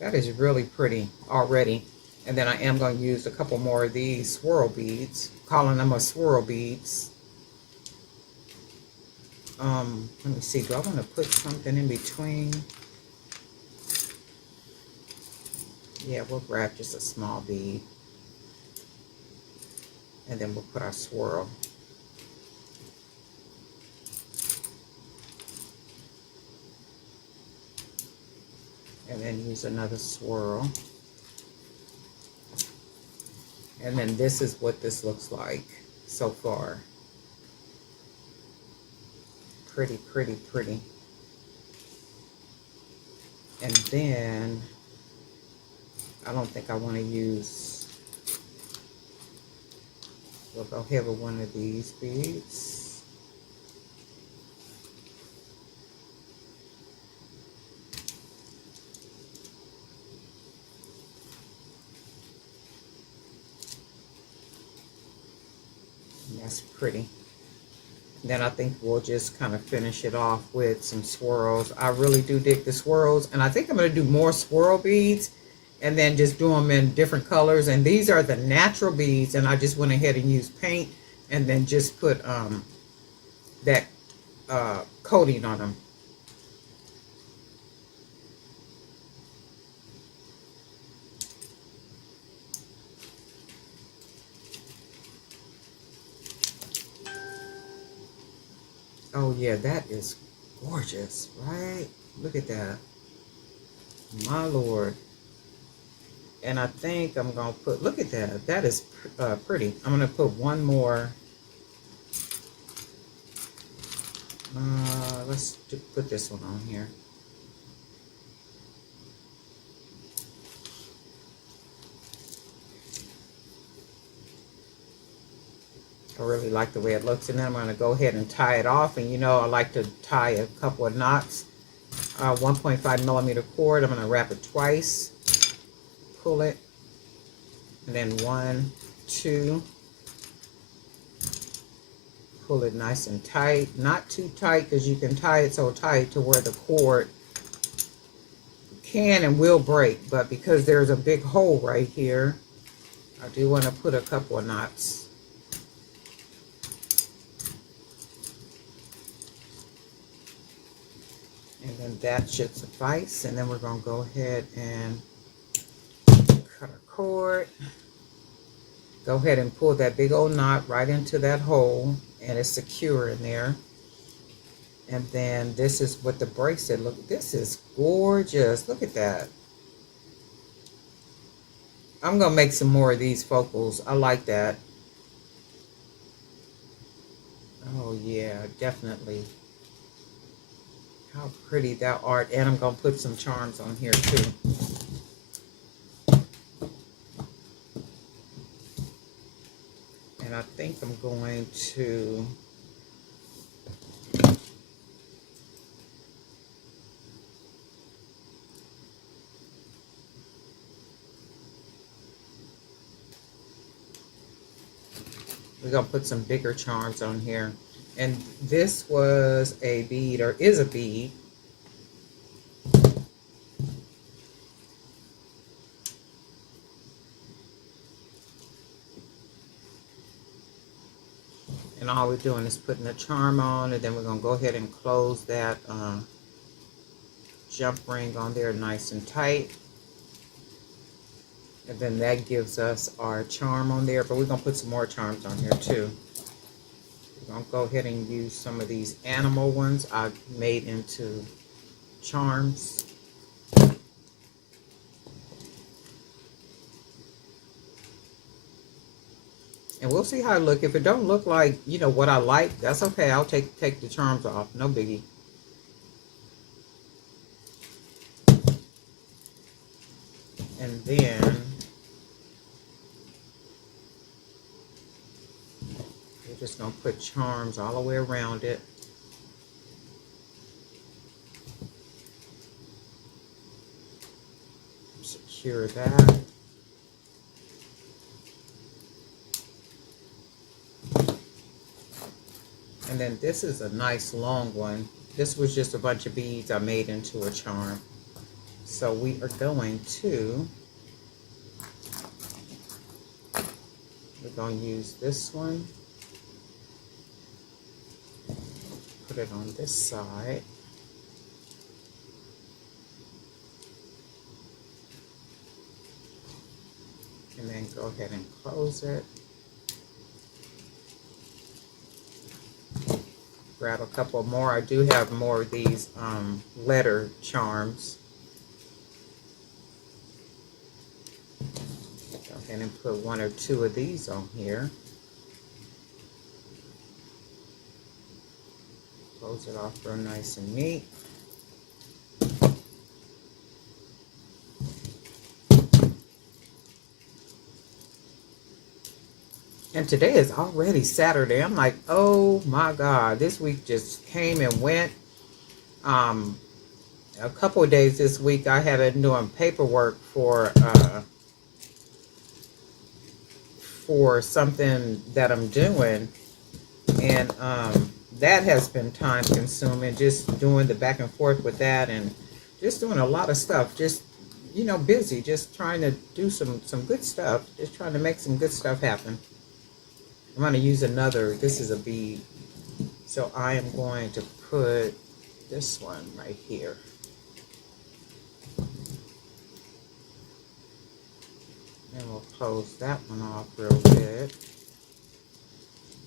That is really pretty already. And then I am going to use a couple more of these swirl beads, calling them a swirl beads. Let me see, do I want to put something in between? Yeah, we'll grab just a small bead. And then we'll put our swirl. And then use another swirl. And then this is what this looks like so far. Pretty, pretty, pretty. And then I don't think I want to use, we'll go ahead with one of these beads. And that's pretty. Then I think we'll just kind of finish it off with some swirls. I really do dig the swirls, and I think I'm going to do more swirl beads and then just do them in different colors. And these are the natural beads, and I just went ahead and used paint and then just put that coating on them. Oh yeah, that is gorgeous, right? Look at that. My Lord. And I think I'm going to put, look at that. That is pretty. I'm going to put one more. Let's put this one on here. I really like the way it looks. And then I'm going to go ahead and tie it off. And you know, I like to tie a couple of knots. 1.5 millimeter cord. I'm going to wrap it twice. Pull it. And then 1, 2. Pull it nice and tight. Not too tight, because you can tie it so tight to where the cord can and will break. But because there's a big hole right here, I do want to put a couple of knots. And then that should suffice. And then we're going to go ahead and cut our cord. Go ahead and pull that big old knot right into that hole. And it's secure in there. And then this is what the bracelet look. This is gorgeous. Look at that. I'm going to make some more of these focals. I like that. Oh yeah, definitely. How pretty that art. And I'm going to put some charms on here too. And I think I'm going to we're going to put some bigger charms on here. And this was a bead, or is a bead. And all we're doing is putting a charm on, and then we're going to go ahead and close that jump ring on there nice and tight. And then that gives us our charm on there, but we're going to put some more charms on here too. We're going to go ahead and use some of these animal ones I made into charms. And we'll see how it look. If it don't look like, you know, what I like, that's okay. I'll take the charms off. No biggie. And then we're just going to put charms all the way around it. Secure that. And then this is a nice long one. This was just a bunch of beads I made into a charm. So we are going to, we're going to use this one. Put it on this side. And then go ahead and close it. Grab a couple more. I do have more of these letter charms. Go ahead and put one or two of these on here. Close it off real nice and neat. And today is already Saturday. I'm like, oh my God, this week just came and went. A couple of days this week I had been doing paperwork for something that I'm doing, and that has been time consuming, just doing the back and forth with that, and just doing a lot of stuff, just, you know, busy, just trying to do some good stuff, just trying to make some good stuff happen. I'm going to use another, this is a bead, so I am going to put this one right here. And we'll close that one off real good.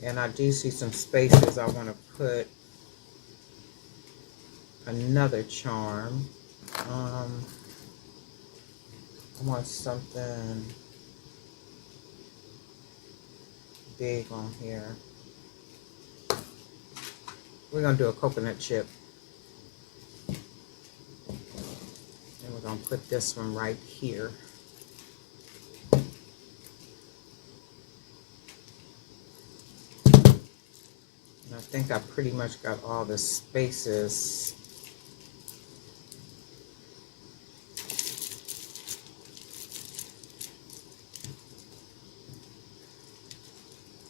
And I do see some spaces I want to put another charm. I want something big on here. We're going to do a coconut chip. And we're going to put this one right here. And I think I pretty much got all the spaces.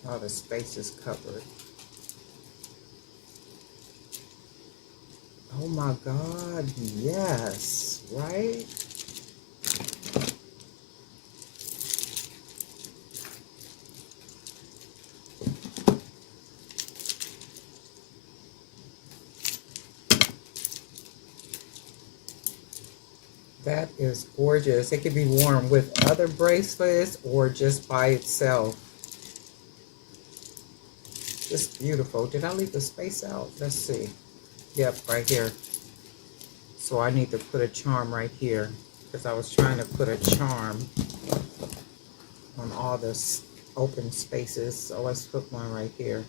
All the spaces covered. Oh my God, yes, right? That is gorgeous. It can be worn with other bracelets or just by itself. Just beautiful. Did I leave the space out? Let's see. Yep, right here. So I need to put a charm right here because I was trying to put a charm on all this open spaces. So let's put one right here.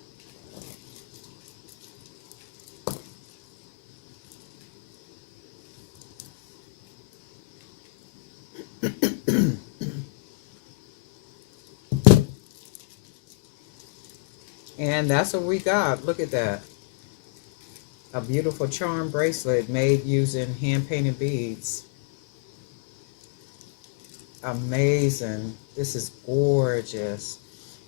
And that's what we got. Look at that. A beautiful charm bracelet made using hand-painted beads. Amazing. This is gorgeous.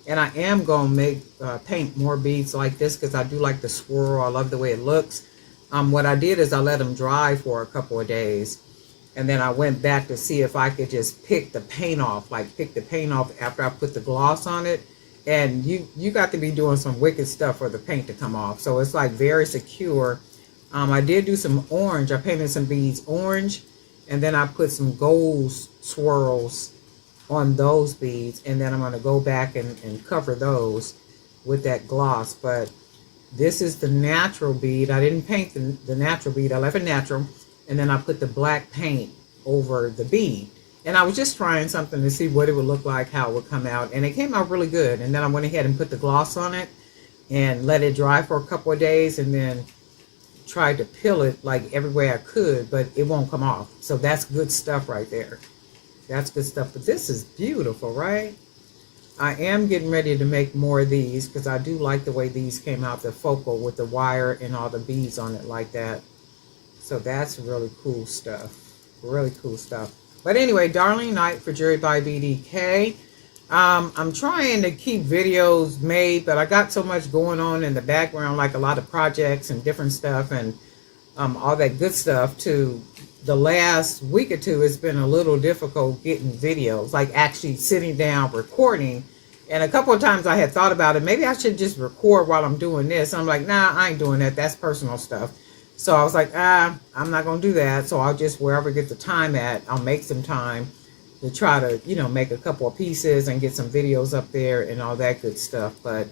And I am going to paint more beads like this because I do like the swirl. I love the way it looks. What I did is I let them dry for a couple of days. And then I went back to see if I could just pick the paint off. Like pick the paint off after I put the gloss on it. and you got to be doing some wicked stuff for the paint to come off. So it's like very secure. I did do some orange. I painted some beads orange, and then I put some gold swirls on those beads, and then I'm going to go back and cover those with that gloss. But this is the natural bead. I didn't paint the natural bead. I left it natural, and then I put the black paint over the bead. And I was just trying something to see what it would look like, how it would come out, and it came out really good. And then I went ahead and put the gloss on it and let it dry for a couple of days, and then tried to peel it like every way I could, but it won't come off. So that's good stuff right there. That's good stuff. But this is beautiful, right? I am getting ready to make more of these because I do like the way these came out, the focal with the wire and all the beads on it like that. So that's really cool stuff. Really cool stuff. But anyway, Darling Night for Jewelry by BDK. I'm trying to keep videos made, but I got so much going on in the background, like a lot of projects and different stuff and all that good stuff. To the last week or two, it's been a little difficult getting videos, like actually sitting down recording. And a couple of times I had thought about it. Maybe I should just record while I'm doing this. I'm like, nah, I ain't doing that. That's personal stuff. So I was like, I'm not going to do that. So I'll just, wherever I get the time at, I'll make some time to try to, make a couple of pieces and get some videos up there and all that good stuff. But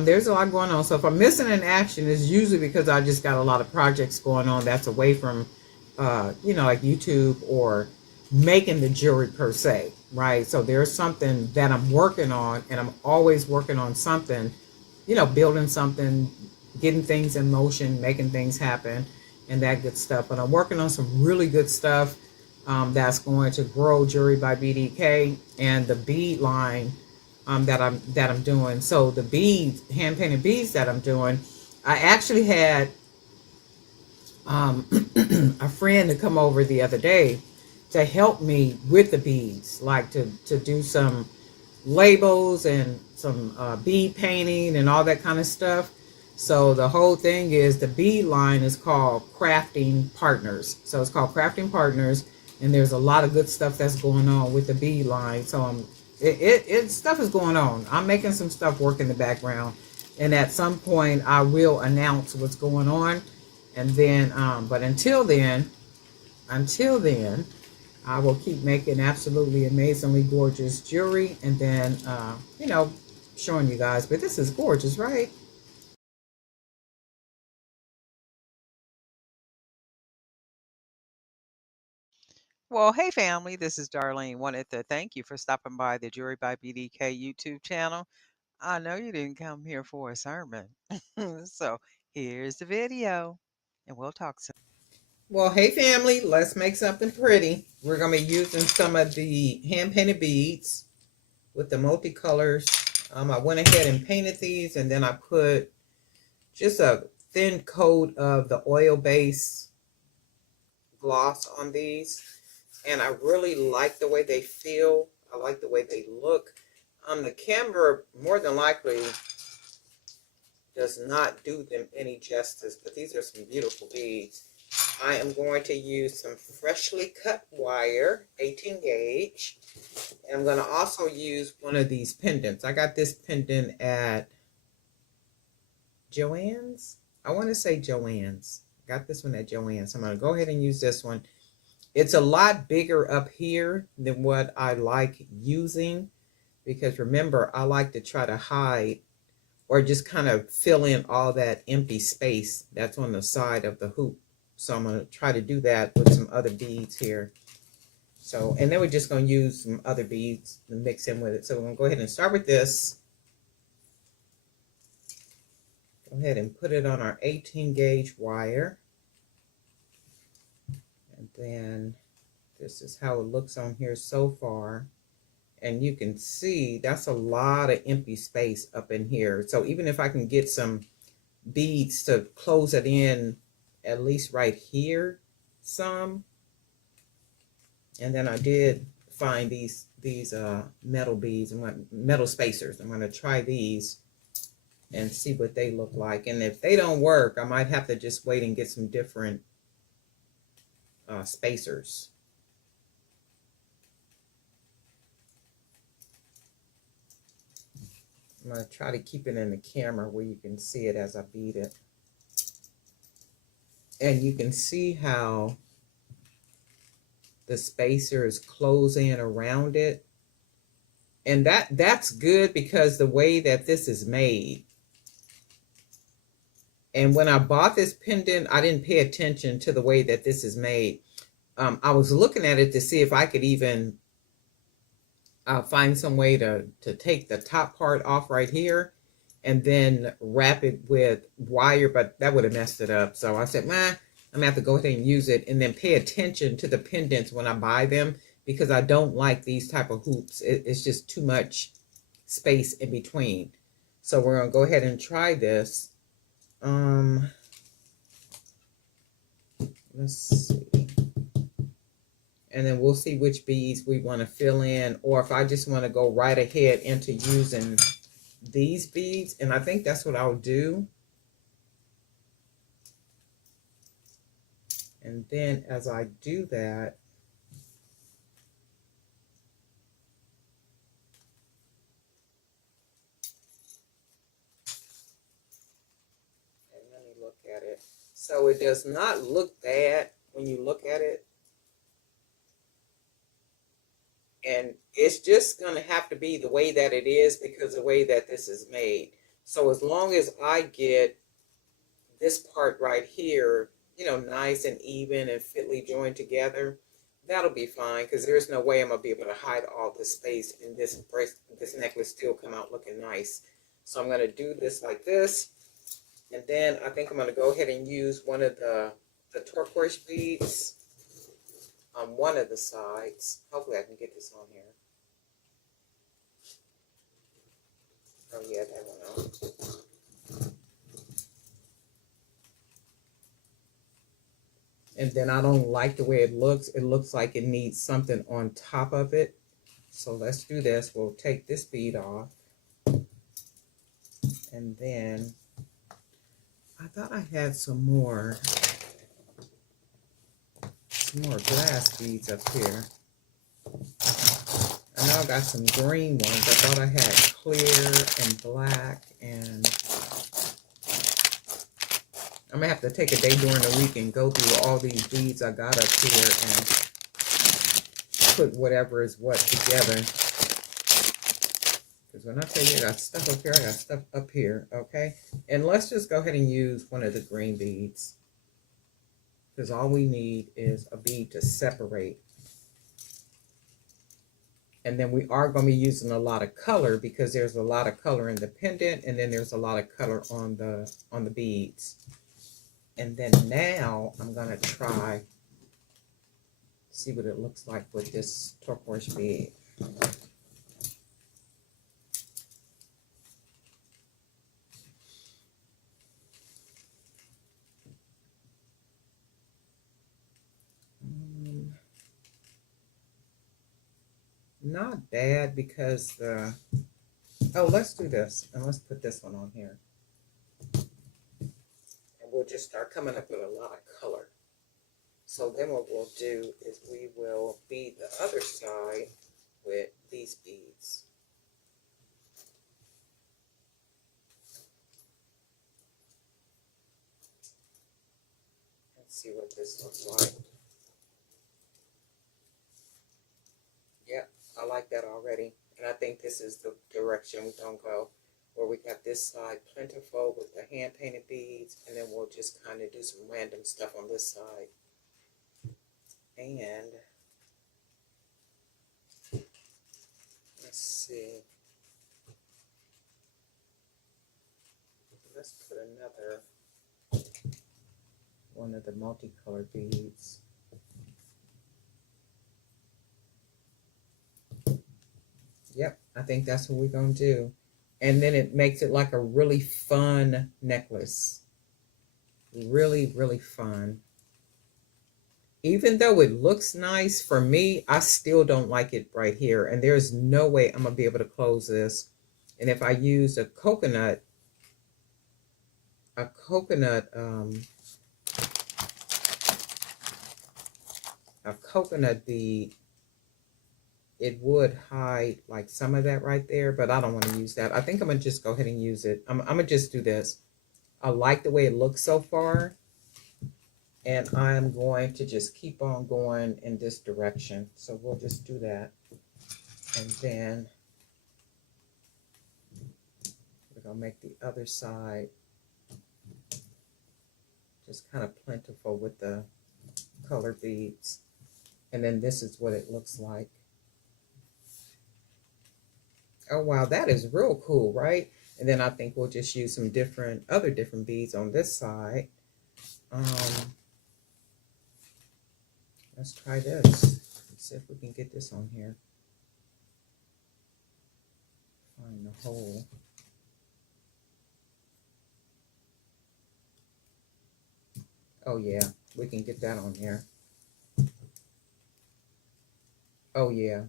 there's a lot going on. So if I'm missing an action, it's usually because I just got a lot of projects going on that's away from, like YouTube or making the jewelry per se, right? So there's something that I'm working on, and I'm always working on something, building something, getting things in motion, making things happen, and that good stuff. But I'm working on some really good stuff that's going to grow Jewelry by BDK and the bead line that I'm doing. So the beads, hand painted beads that I'm doing, I actually had a friend to come over the other day to help me with the beads, like to do some labels and some bead painting and all that kind of stuff. So the whole thing is, the bead line is called Crafting Partners. So it's called Crafting Partners, and there's a lot of good stuff that's going on with the bead line. So stuff is going on. I'm making some stuff work in the background, and at some point I will announce what's going on. And then, but until then, I will keep making absolutely amazingly gorgeous jewelry, and then, showing you guys. But this is gorgeous, right? Well, hey family, this is Darlene. Wanted to thank you for stopping by the Jewelry by BDK YouTube channel. I know you didn't come here for a sermon. So here's the video, and we'll talk soon. Well, hey family, let's make something pretty. We're going to be using some of the hand painted beads with the multicolors. I went ahead and painted these, and then I put just a thin coat of the oil base gloss on these, and I really like the way they feel. I like the way they look. The camera more than likely does not do them any justice, but these are some beautiful beads. I am going to use some freshly cut wire, 18 gauge. And I'm going to also use one of these pendants. I got this pendant at Joann's. I want to say Joann's. Got this one at Joann's. I'm going to go ahead and use this one. It's a lot bigger up here than what I like using, because remember, I like to try to hide or just kind of fill in all that empty space that's on the side of the hoop. So I'm going to try to do that with some other beads here. So, and then we're just going to use some other beads to mix in with it. So we're going to go ahead and start with this. Go ahead and put it on our 18 gauge wire. And then this is how it looks on here so far. And you can see that's a lot of empty space up in here. So even if I can get some beads to close it in, at least right here, some. And then I did find these metal beads and metal spacers. I'm going to try these and see what they look like. And if they don't work, I might have to just wait and get some different spacers. I'm going to try to keep it in the camera where you can see it as I bead it. And you can see how the spacer is closing around it. And that's good because the way that this is made. And when I bought this pendant, I didn't pay attention to the way that this is made. I was looking at it to see if I could even find some way to take the top part off right here and then wrap it with wire, but that would have messed it up. So I said, man, I'm gonna have to go ahead and use it and then pay attention to the pendants when I buy them, because I don't like these type of hoops. It's just too much space in between. So we're gonna go ahead and try this. Let's see. And then we'll see which beads we want to fill in, or if I just want to go right ahead into using these beads. And I think that's what I'll do. And then as I do that, and let me look at it. So it does not look bad when you look at it. And it's just going to have to be the way that it is because of the way that this is made. So as long as I get this part right here, you know, nice and even and fitly joined together, that'll be fine, because there's no way I'm going to be able to hide all this space and this necklace still come out looking nice. So I'm going to do this like this. And then I think I'm going to go ahead and use one of the turquoise beads on one of the sides. Hopefully I can get this on here. Oh yeah, that one on. And then I don't like the way it looks. It looks like it needs something on top of it. So let's do this. We'll take this bead off. And then I thought I had some more glass beads up here. I know I got some green ones. I thought I had clear and black, and I'm gonna have to take a day during the week and go through all these beads I got up here and put whatever is what together. Because when I tell you I got stuff up here, I got stuff up here, okay? And let's just go ahead and use one of the green beads, because all we need is a bead to separate. And then we are going to be using a lot of color, because there's a lot of color in the pendant, and then there's a lot of color on the beads. And then now I'm going to try, see what it looks like with this turquoise bead. Not bad, because the, oh, let's do this, and let's put this one on here. And we'll just start coming up with a lot of color. So then what we'll do is we will bead the other side with these beads. Let's see what this looks like. Yep, I like that already. And I think this is the direction we're going to go, where we got this side plentiful with the hand-painted beads, and then we'll just kind of do some random stuff on this side. And let's see. Let's put another one of the multicolored beads. Yep, I think that's what we're going to do. And then it makes it like a really fun necklace. Really, really fun. Even though it looks nice, for me, I still don't like it right here. And there's no way I'm going to be able to close this. And if I use a coconut bead, it would hide like some of that right there, but I don't want to use that. I think I'm gonna just go ahead and use it. I'm gonna just do this. I like the way it looks so far, and I'm going to just keep on going in this direction. So we'll just do that, and then we're gonna make the other side just kind of plentiful with the color beads. And then this is what it looks like. Oh wow, that is real cool, right? And then I think we'll just use some other different beads on this side. Let's try this. Let's see if we can get this on here. Find the hole. Oh yeah, we can get that on there. Oh yeah,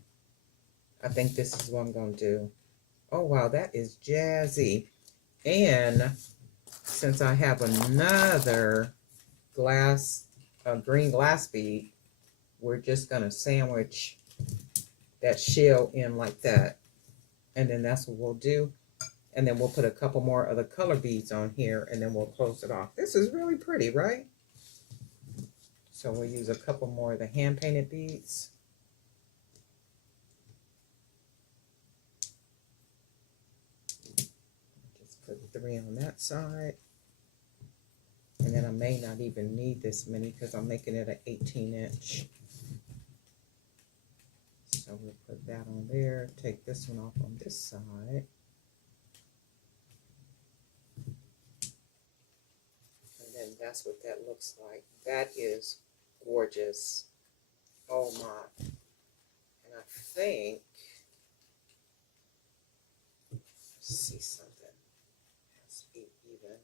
I think this is what I'm gonna do. Oh wow, that is jazzy. And since I have another green glass bead, we're just gonna sandwich that shell in like that. And then that's what we'll do. And then we'll put a couple more of the color beads on here, and then we'll close it off. This is really pretty, right? So we'll use a couple more of the hand painted beads. Just put 3 on that side. And then I may not even need this many because I'm making it an 18-inch. So we'll put that on there. Take this one off on this side. And then that's what that looks like. That is gorgeous. Oh my. And I think, let's see something. Has to be even.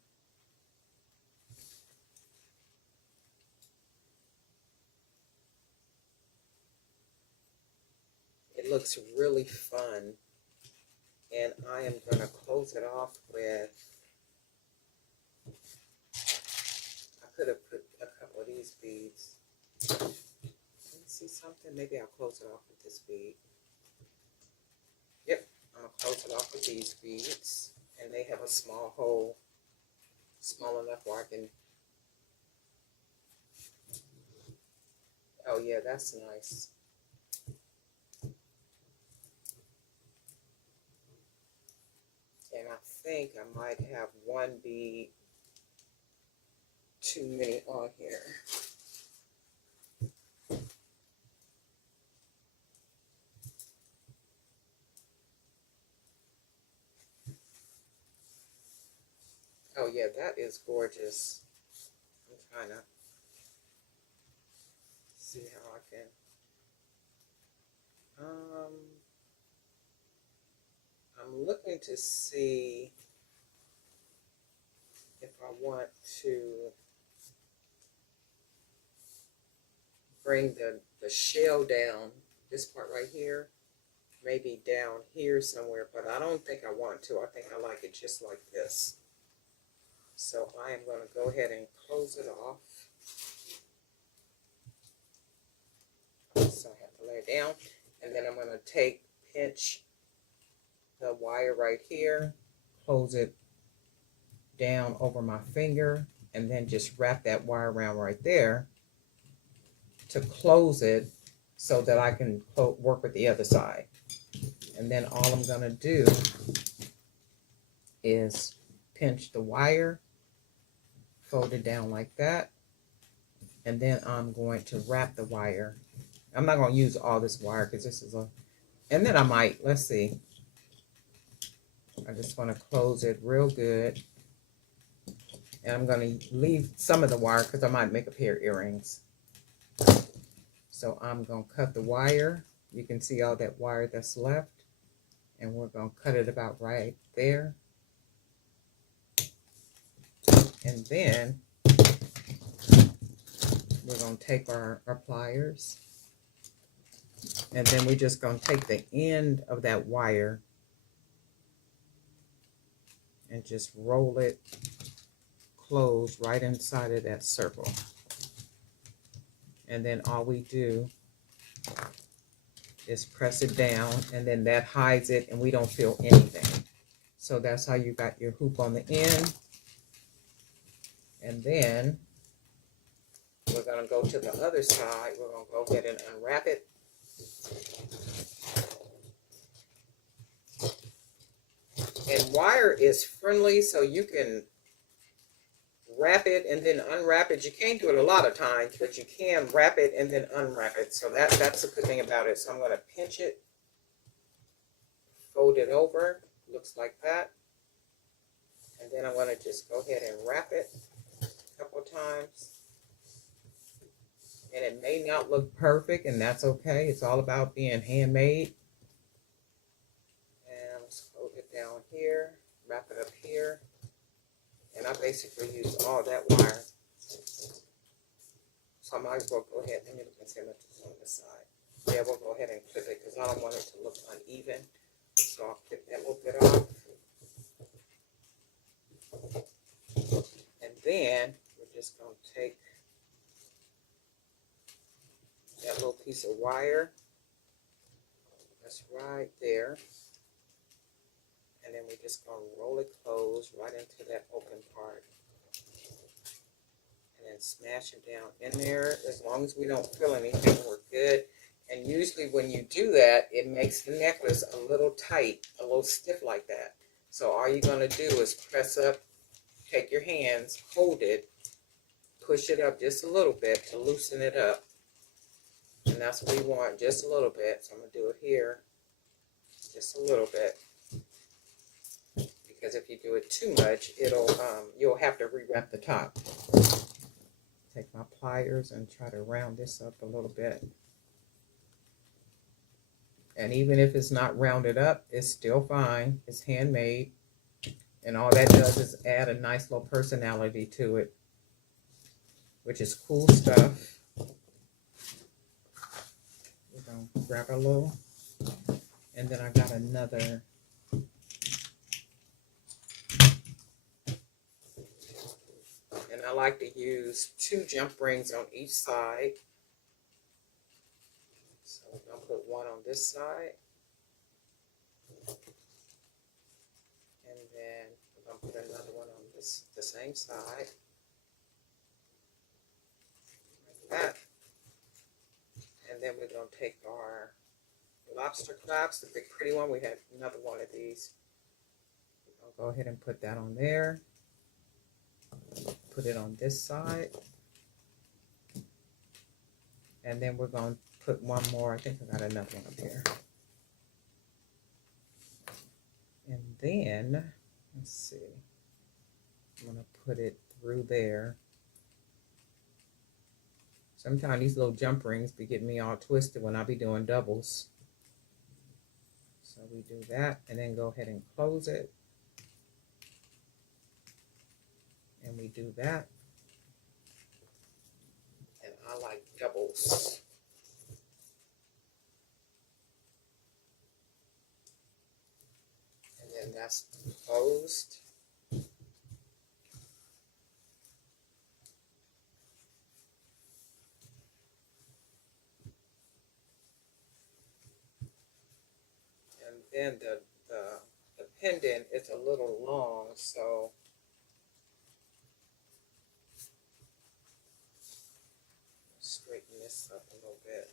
It looks really fun. And I am going to close it off with, I could have put a couple of these beads. Let me see something. Maybe I'll close it off with this bead. Yep, I'm going to close it off with these beads. And they have a small hole, small enough where I can, oh yeah, that's nice. And I think I might have one bead too many on here. Oh yeah, that is gorgeous. I'm trying to see how I can. I'm looking to see if I want to bring the shell down, this part right here, maybe down here somewhere, but I don't think I want to. I think I like it just like this. So I am going to go ahead and close it off. So I have to lay it down, and then I'm going to pinch the wire right here, close it down over my finger, and then just wrap that wire around right there to close it so that I can work with the other side. And then all I'm going to do is pinch the wire, fold it down like that, and then I'm going to wrap the wire. I'm not going to use all this wire because this is a, and then I might, let's see, I just want to close it real good. And I'm going to leave some of the wire because I might make a pair of earrings. So I'm going to cut the wire. You can see all that wire that's left. And we're going to cut it about right there. And then we're going to take our pliers. And then we're just going to take the end of that wire and just roll it close right inside of that circle. And then all we do is press it down, and then that hides it and we don't feel anything. So that's how you got your hoop on the end. And then we're going to go to the other side. We're going to go ahead and unwrap it. And wire is friendly, so you can wrap it and then unwrap it. You can't do it a lot of times, but you can wrap it and then unwrap it. So that's the good thing about it. So I'm going to pinch it, fold it over, looks like that. And then I'm going to just go ahead and wrap it a couple of times. And it may not look perfect, and that's okay. It's all about being handmade. And let's fold it down here, wrap it up here. And I basically use all that wire. So I might as well go ahead. Let me look and see how much is on this side. Yeah, we'll go ahead and clip it because I don't want it to look uneven. So I'll clip that little bit off. And then we're just going to take that little piece of wire. That's right there. And then we're just going to roll it closed right into that open part. And then smash it down in there. As long as we don't feel anything, we're good. And usually when you do that, it makes the necklace a little tight, a little stiff like that. So all you're going to do is press up, take your hands, hold it, push it up just a little bit to loosen it up. And that's what we want, just a little bit. So I'm going to do it here, just a little bit. Because if you do it too much, you'll have to rewrap the top. Take my pliers and try to round this up a little bit. And even if it's not rounded up, it's still fine. It's handmade. And all that does is add a nice little personality to it, which is cool stuff. We're going to grab a little. And then I got another. And I like to use 2 jump rings on each side. So I'm going to put one on this side. And then we're going to put another one on the same side. Like that. And then we're going to take our lobster claps, the big pretty one. We have another one of these. I'll go ahead and put that on there. Put it on this side. And then we're going to put one more. I think I got another one up here. And then, let's see. I'm going to put it through there. Sometimes these little jump rings be getting me all twisted when I be doing doubles. So we do that and then go ahead and close it. And we do that. And I like doubles. And then that's closed. And then the pendant is a little long, so straighten this up a little bit.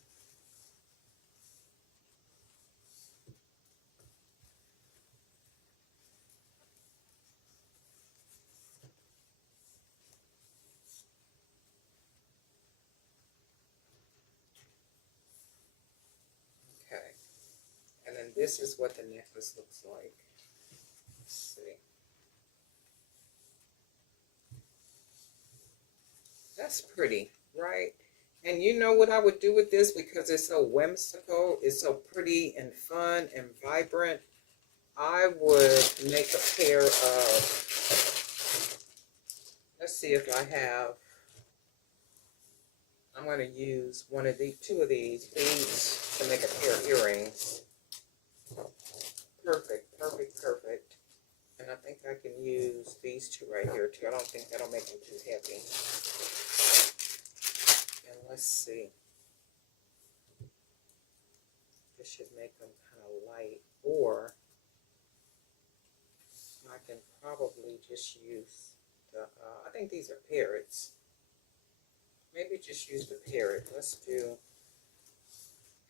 Okay. And then this is what the necklace looks like. Let's see. That's pretty, right? And you know what I would do with this, because it's so whimsical, it's so pretty and fun and vibrant. I would make a pair of, let's see if I have, I'm going to use two of these beads to make a pair of earrings. Perfect, perfect, perfect. And I think I can use these two right here too. I don't think that'll make them too heavy. And let's see. this should make them kind of light, or I can probably just use the, I think these are parrots. Maybe just use the parrot. Let's do,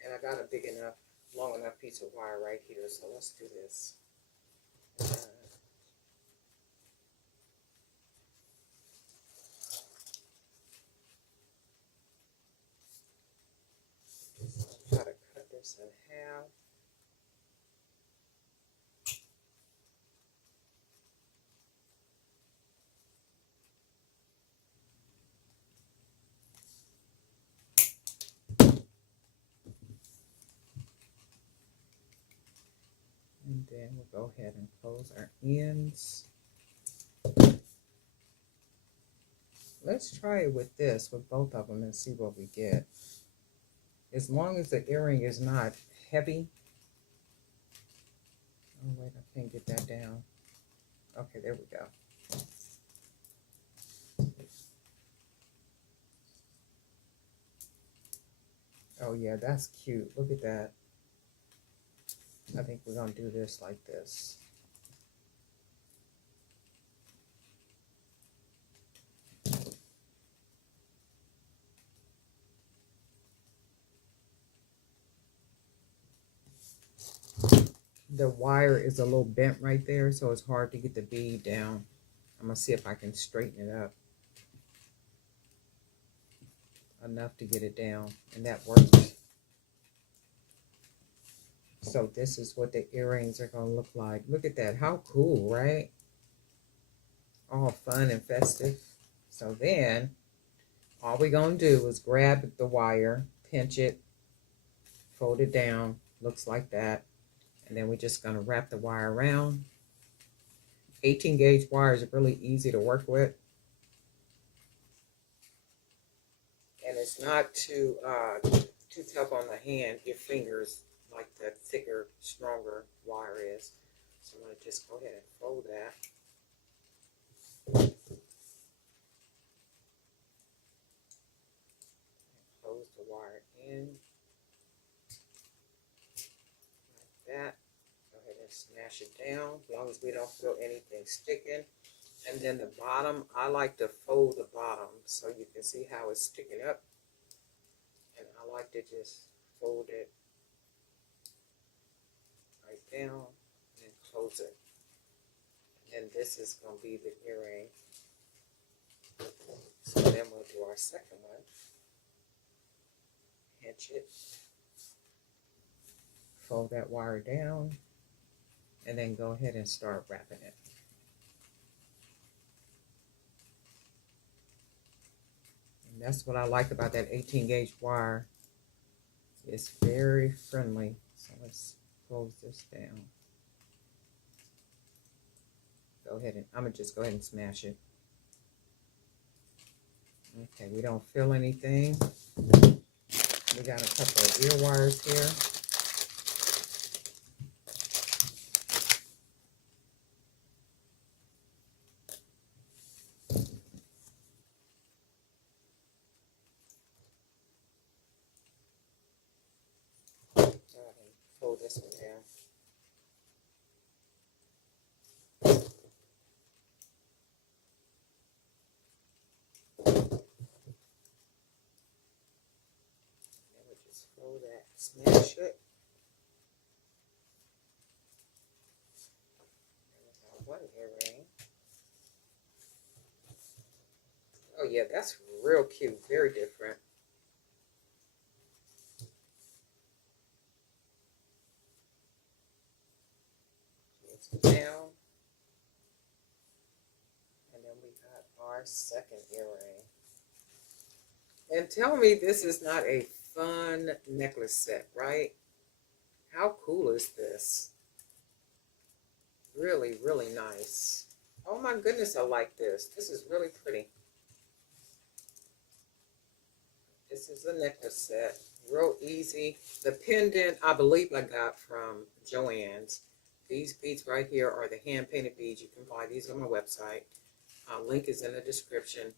and I got a big enough, long enough piece of wire right here, so let's do this. Try to cut this in half. And then we'll go ahead and close our ends. Let's try it with this, with both of them, and see what we get. As long as the earring is not heavy. Oh wait, I can't get that down. Okay, there we go. Oh yeah, that's cute. Look at that. I think we're gonna do this like this. The wire is a little bent right there, so it's hard to get the bead down. I'm gonna see if I can straighten it up enough to get it down, and that works. So this is what the earrings are gonna look like. Look at that, how cool, right? All fun and festive. So then, all we're gonna do is grab the wire, pinch it, fold it down, looks like that. And then we're just gonna wrap the wire around. 18 gauge wire is really easy to work with. And it's not too tough on the hand, your fingers, like the thicker, stronger wire is. So I'm gonna just go ahead and fold that. Close the wire in like that. Go ahead and smash it down, as long as we don't feel anything sticking. And then the bottom, I like to fold the bottom so you can see how it's sticking up. And I like to just fold it right down and close it. And this is going to be the earring. So then we'll do our second one. Pinch it. Fold that wire down. And then go ahead and start wrapping it. And that's what I like about that 18 gauge wire. It's very friendly. So let's close this down. Go ahead and, I'm gonna just go ahead and smash it. Okay, we don't feel anything. We got a couple of ear wires here. Go ahead and fold this one down. Then we just fold that, smash it. And we have one earring. Oh yeah, that's real cute, very different. It's down. And then we got our second earring. And tell me this is not a fun necklace set, right? How cool is this? Really, really nice. Oh my goodness, I like this. This is really pretty. This is a necklace set. Real easy. The pendant, I believe I got from Joann's. These beads right here are the hand-painted beads. You can buy these on my website. Link is in the description.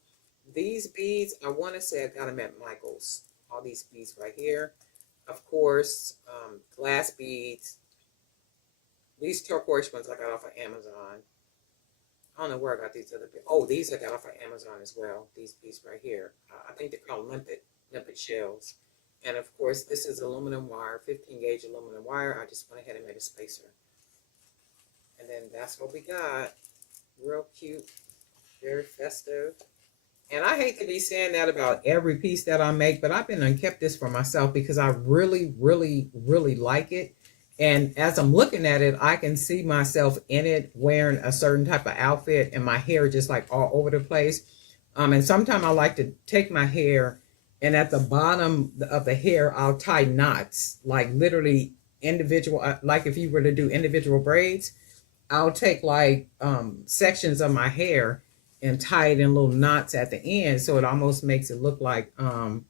These beads, I want to say I got them at Michael's. All these beads right here. Of course, glass beads. These turquoise ones I got off of Amazon. I don't know where I got these other beads. Oh, these I got off of Amazon as well. These beads right here. I think they're called limpet shells. And of course, this is aluminum wire, 15 gauge aluminum wire. I just went ahead and made a spacer. And then that's what we got. Real cute, very festive. And I hate to be saying that about every piece that I make, but I've been and kept this for myself because I really, really, really like it. And as I'm looking at it, I can see myself in it wearing a certain type of outfit and my hair just like all over the place. And sometimes I like to take my hair and at the bottom of the hair, I'll tie knots, like literally individual, like if you were to do individual braids, I'll take like sections of my hair and tie it in little knots at the end, so it almost makes it look like oh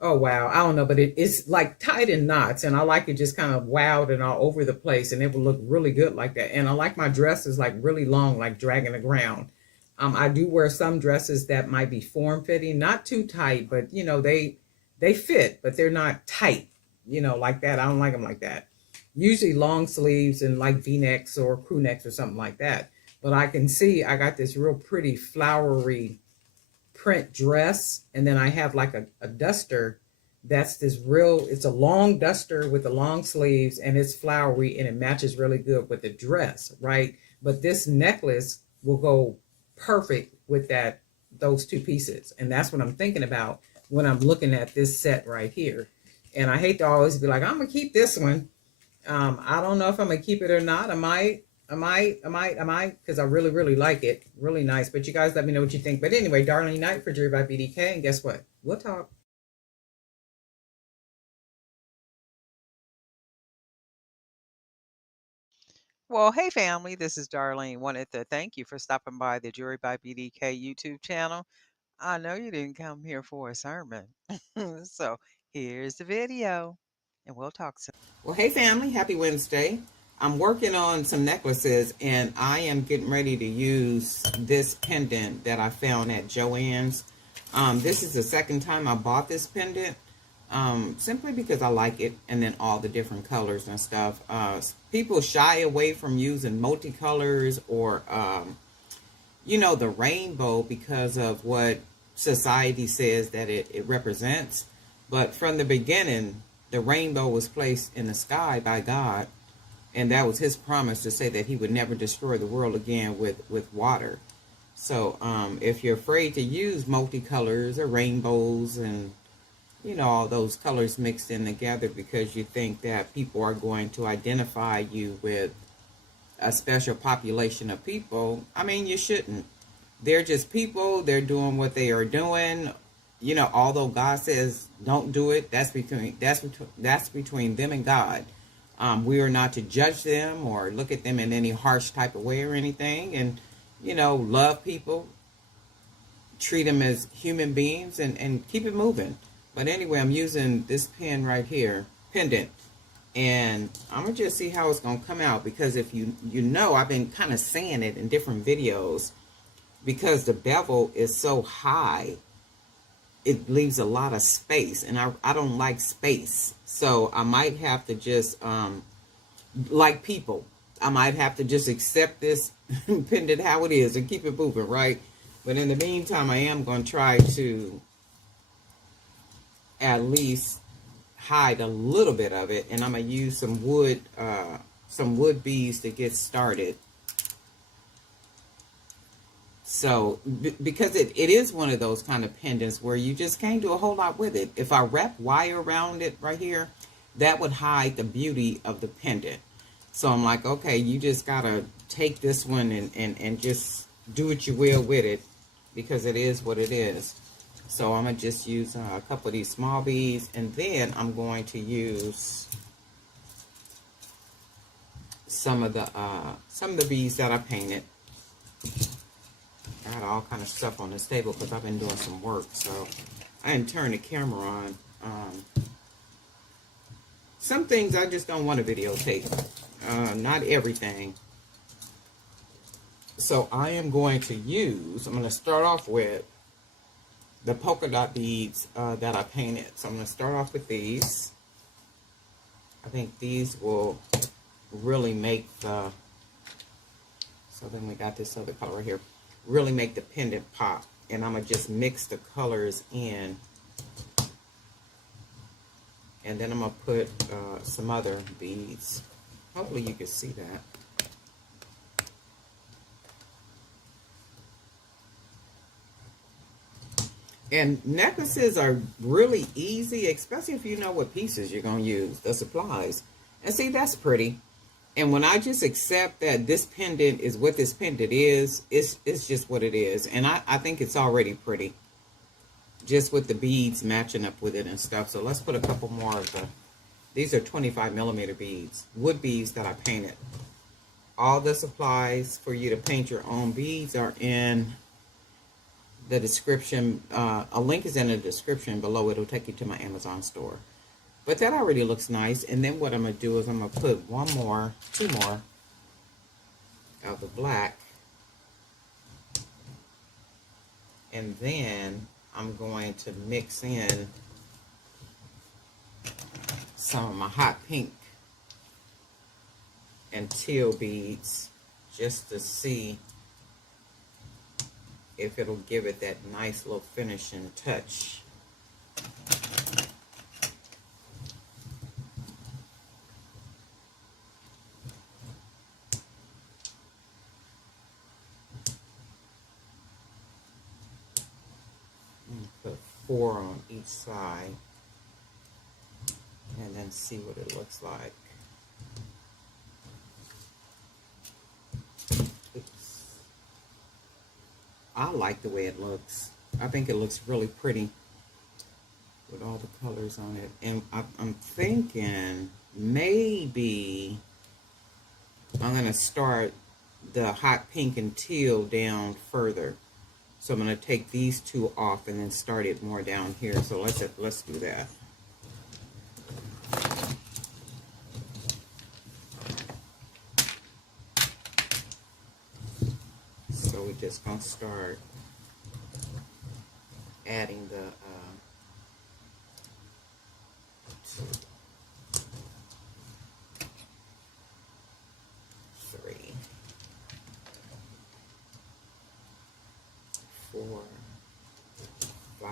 wow, I don't know, but it's like tied in knots, and I like it just kind of wowed and all over the place, and it will look really good like that. And I like my dresses like really long, like dragging the ground. I do wear some dresses that might be form fitting, not too tight, but you know they fit, but they're not tight, you know, like that. I don't like them like that. Usually long sleeves and like V-necks or crew necks or something like that. But I can see I got this real pretty flowery print dress, and then I have like a duster that's this real, it's a long duster with the long sleeves, and it's flowery and it matches really good with the dress, right? But this necklace will go perfect with that, those two pieces, and that's what I'm thinking about when I'm looking at this set right here. And I hate to always be like, I'm gonna keep this one. I don't know if I'm gonna keep it or not. I might, because I really, really like it. Really nice. But you guys let me know what you think. But anyway, Darling Night for Jewelry by BDK. And guess what? We'll talk. Well, hey family, this is Darlene. Wanted to thank you for stopping by the Jewelry by BDK YouTube channel. I know you didn't come here for a sermon. So here's the video, and we'll talk soon. Well, hey family, happy Wednesday. I'm working on some necklaces and I am getting ready to use this pendant that I found at Joann's. This is the second time I bought this pendant, simply because I like it, and then all the different colors and stuff. People shy away from using multicolors or, you know, the rainbow because of what society says that it represents. But from the beginning, the rainbow was placed in the sky by God, and that was his promise to say that he would never destroy the world again with water. So if you're afraid to use multicolors or rainbows and, you know, all those colors mixed in together because you think that people are going to identify you with a special population of people, I mean, you shouldn't. They're just people. They're doing what they are doing. You know, although God says don't do it, that's between them and God. We are not to judge them or look at them in any harsh type of way or anything. And, you know, love people, treat them as human beings, and keep it moving. But anyway, I'm using this pen right here, pendant. And I'm going to just see how it's going to come out, because if you know, I've been kind of saying it in different videos, because the bevel is so high, it leaves a lot of space, and I don't like space. So I might have to just, like people, I might have to just accept this pendant how it is and keep it moving, right? But in the meantime, I am going to try to at least hide a little bit of it, and I'm going to use some wood beads to get started. So, because it is one of those kind of pendants where you just can't do a whole lot with it. If I wrap wire around it right here, that would hide the beauty of the pendant. So I'm like, okay, you just got to take this one and just do what you will with it, because it is what it is. So I'm going to just use a couple of these small beads, and then I'm going to use some of the beads that I painted. I got all kind of stuff on this table because I've been doing some work, so I didn't turn the camera on. Some things I just don't want to videotape, not everything. So I am going to use, I'm going to start off with the polka dot beads that I painted. So I'm going to start off with these. I think these will really make the, so then we got this other color here, really make the pendant pop. And I'm going to just mix the colors in. And then I'm going to put some other beads. Hopefully you can see that. And necklaces are really easy, especially if you know what pieces you're going to use, the supplies. And see, that's pretty. And when I just accept that this pendant is what this pendant is, it's just what it is. And I think it's already pretty. Just with the beads matching up with it and stuff. So let's put a couple more of the, these are 25mm beads, wood beads that I painted. All the supplies for you to paint your own beads are in the description. A link is in the description below. It'll take you to my Amazon store. But that already looks nice. And then what I'm going to do is I'm going to put two more of the black. And then I'm going to mix in some of my hot pink and teal beads just to see if it'll give it that nice little finishing touch. Put 4 on each side and then see what it looks like. Oops. I like the way it looks. I think it looks really pretty with all the colors on it. And I'm thinking maybe I'm going to start the hot pink and teal down further. So I'm going to take these two off and then start it more down here. So let's do that. So we're just going to start adding the 2, 3, 4, 5,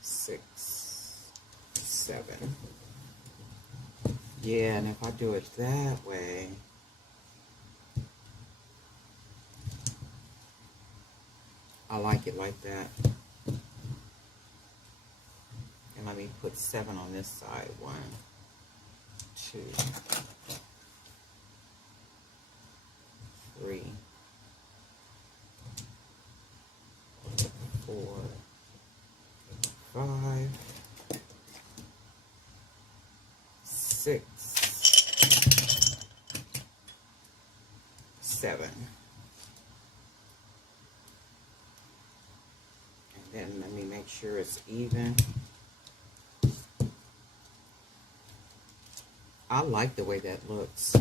6, 7. Yeah, and if I do it that way, I like it like that. And let me put 7 on this side. 1, 2, 3, 4, 5, 6, 7. And then let me make sure it's even. I like the way that looks.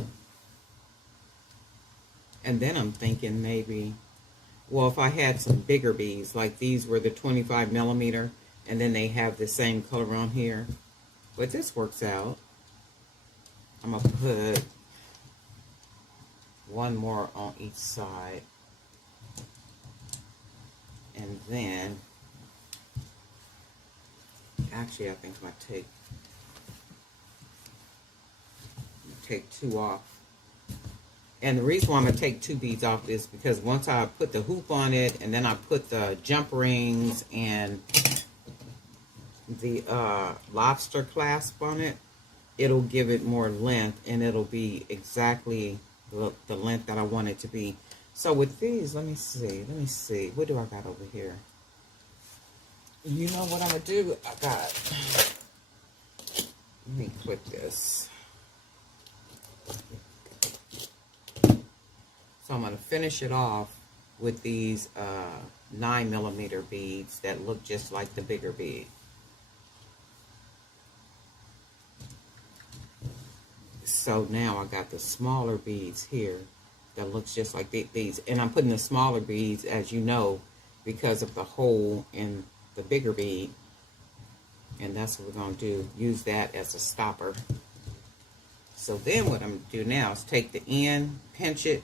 And then I'm thinking maybe, well, if I had some bigger beads, like these were the 25mm, and then they have the same color on here. But this works out. I'm going to put 1 more on each side. And then, actually, I think I'm going to take 2 off. And the reason why I'm going to take 2 beads off is because once I put the hoop on it, and then I put the jump rings and the lobster clasp on it, it'll give it more length, and it'll be exactly the length that I want it to be. So with these, let me see. What do I got over here? You know what I'm going to do? Let me clip this. So I'm going to finish it off with these 9mm beads that look just like the bigger bead. So now I got the smaller beads here that looks just like these. And I'm putting the smaller beads, as you know, because of the hole in the bigger bead. And that's what we're going to do, use that as a stopper. So then what I'm going to do now is take the end, pinch it,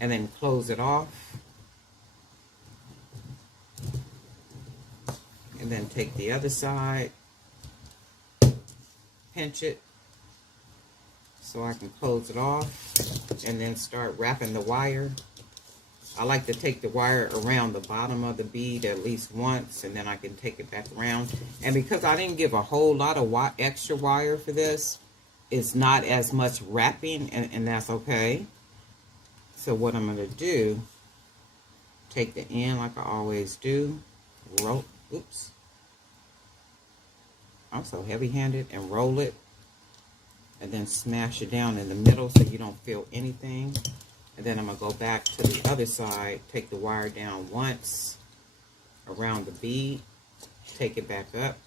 and then close it off. And then take the other side, pinch it so I can close it off, and then start wrapping the wire. I like to take the wire around the bottom of the bead at least once, and then I can take it back around. And because I didn't give a whole lot of extra wire for this, it's not as much wrapping, and that's okay. So what I'm going to do, take the end like I always do, roll, oops, I'm so heavy-handed, and roll it, and then smash it down in the middle so you don't feel anything. And then I'm going to go back to the other side, take the wire down once around the bead, take it back up.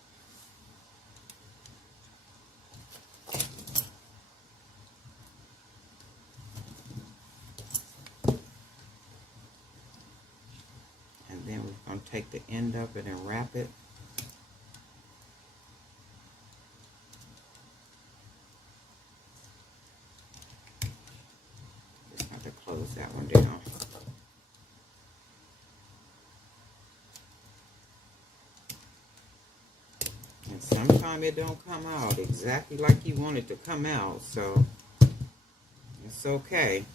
And then we're going to take the end of it and wrap it. Just have to close that one down. And sometimes it don't come out exactly like you want it to come out, so it's okay.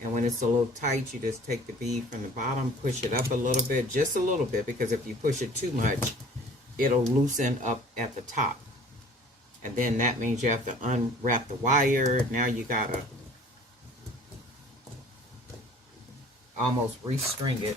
And when it's a little tight, you just take the bead from the bottom, push it up a little bit, just a little bit, because if you push it too much, it'll loosen up at the top. And then that means you have to unwrap the wire. Now you gotta almost restring it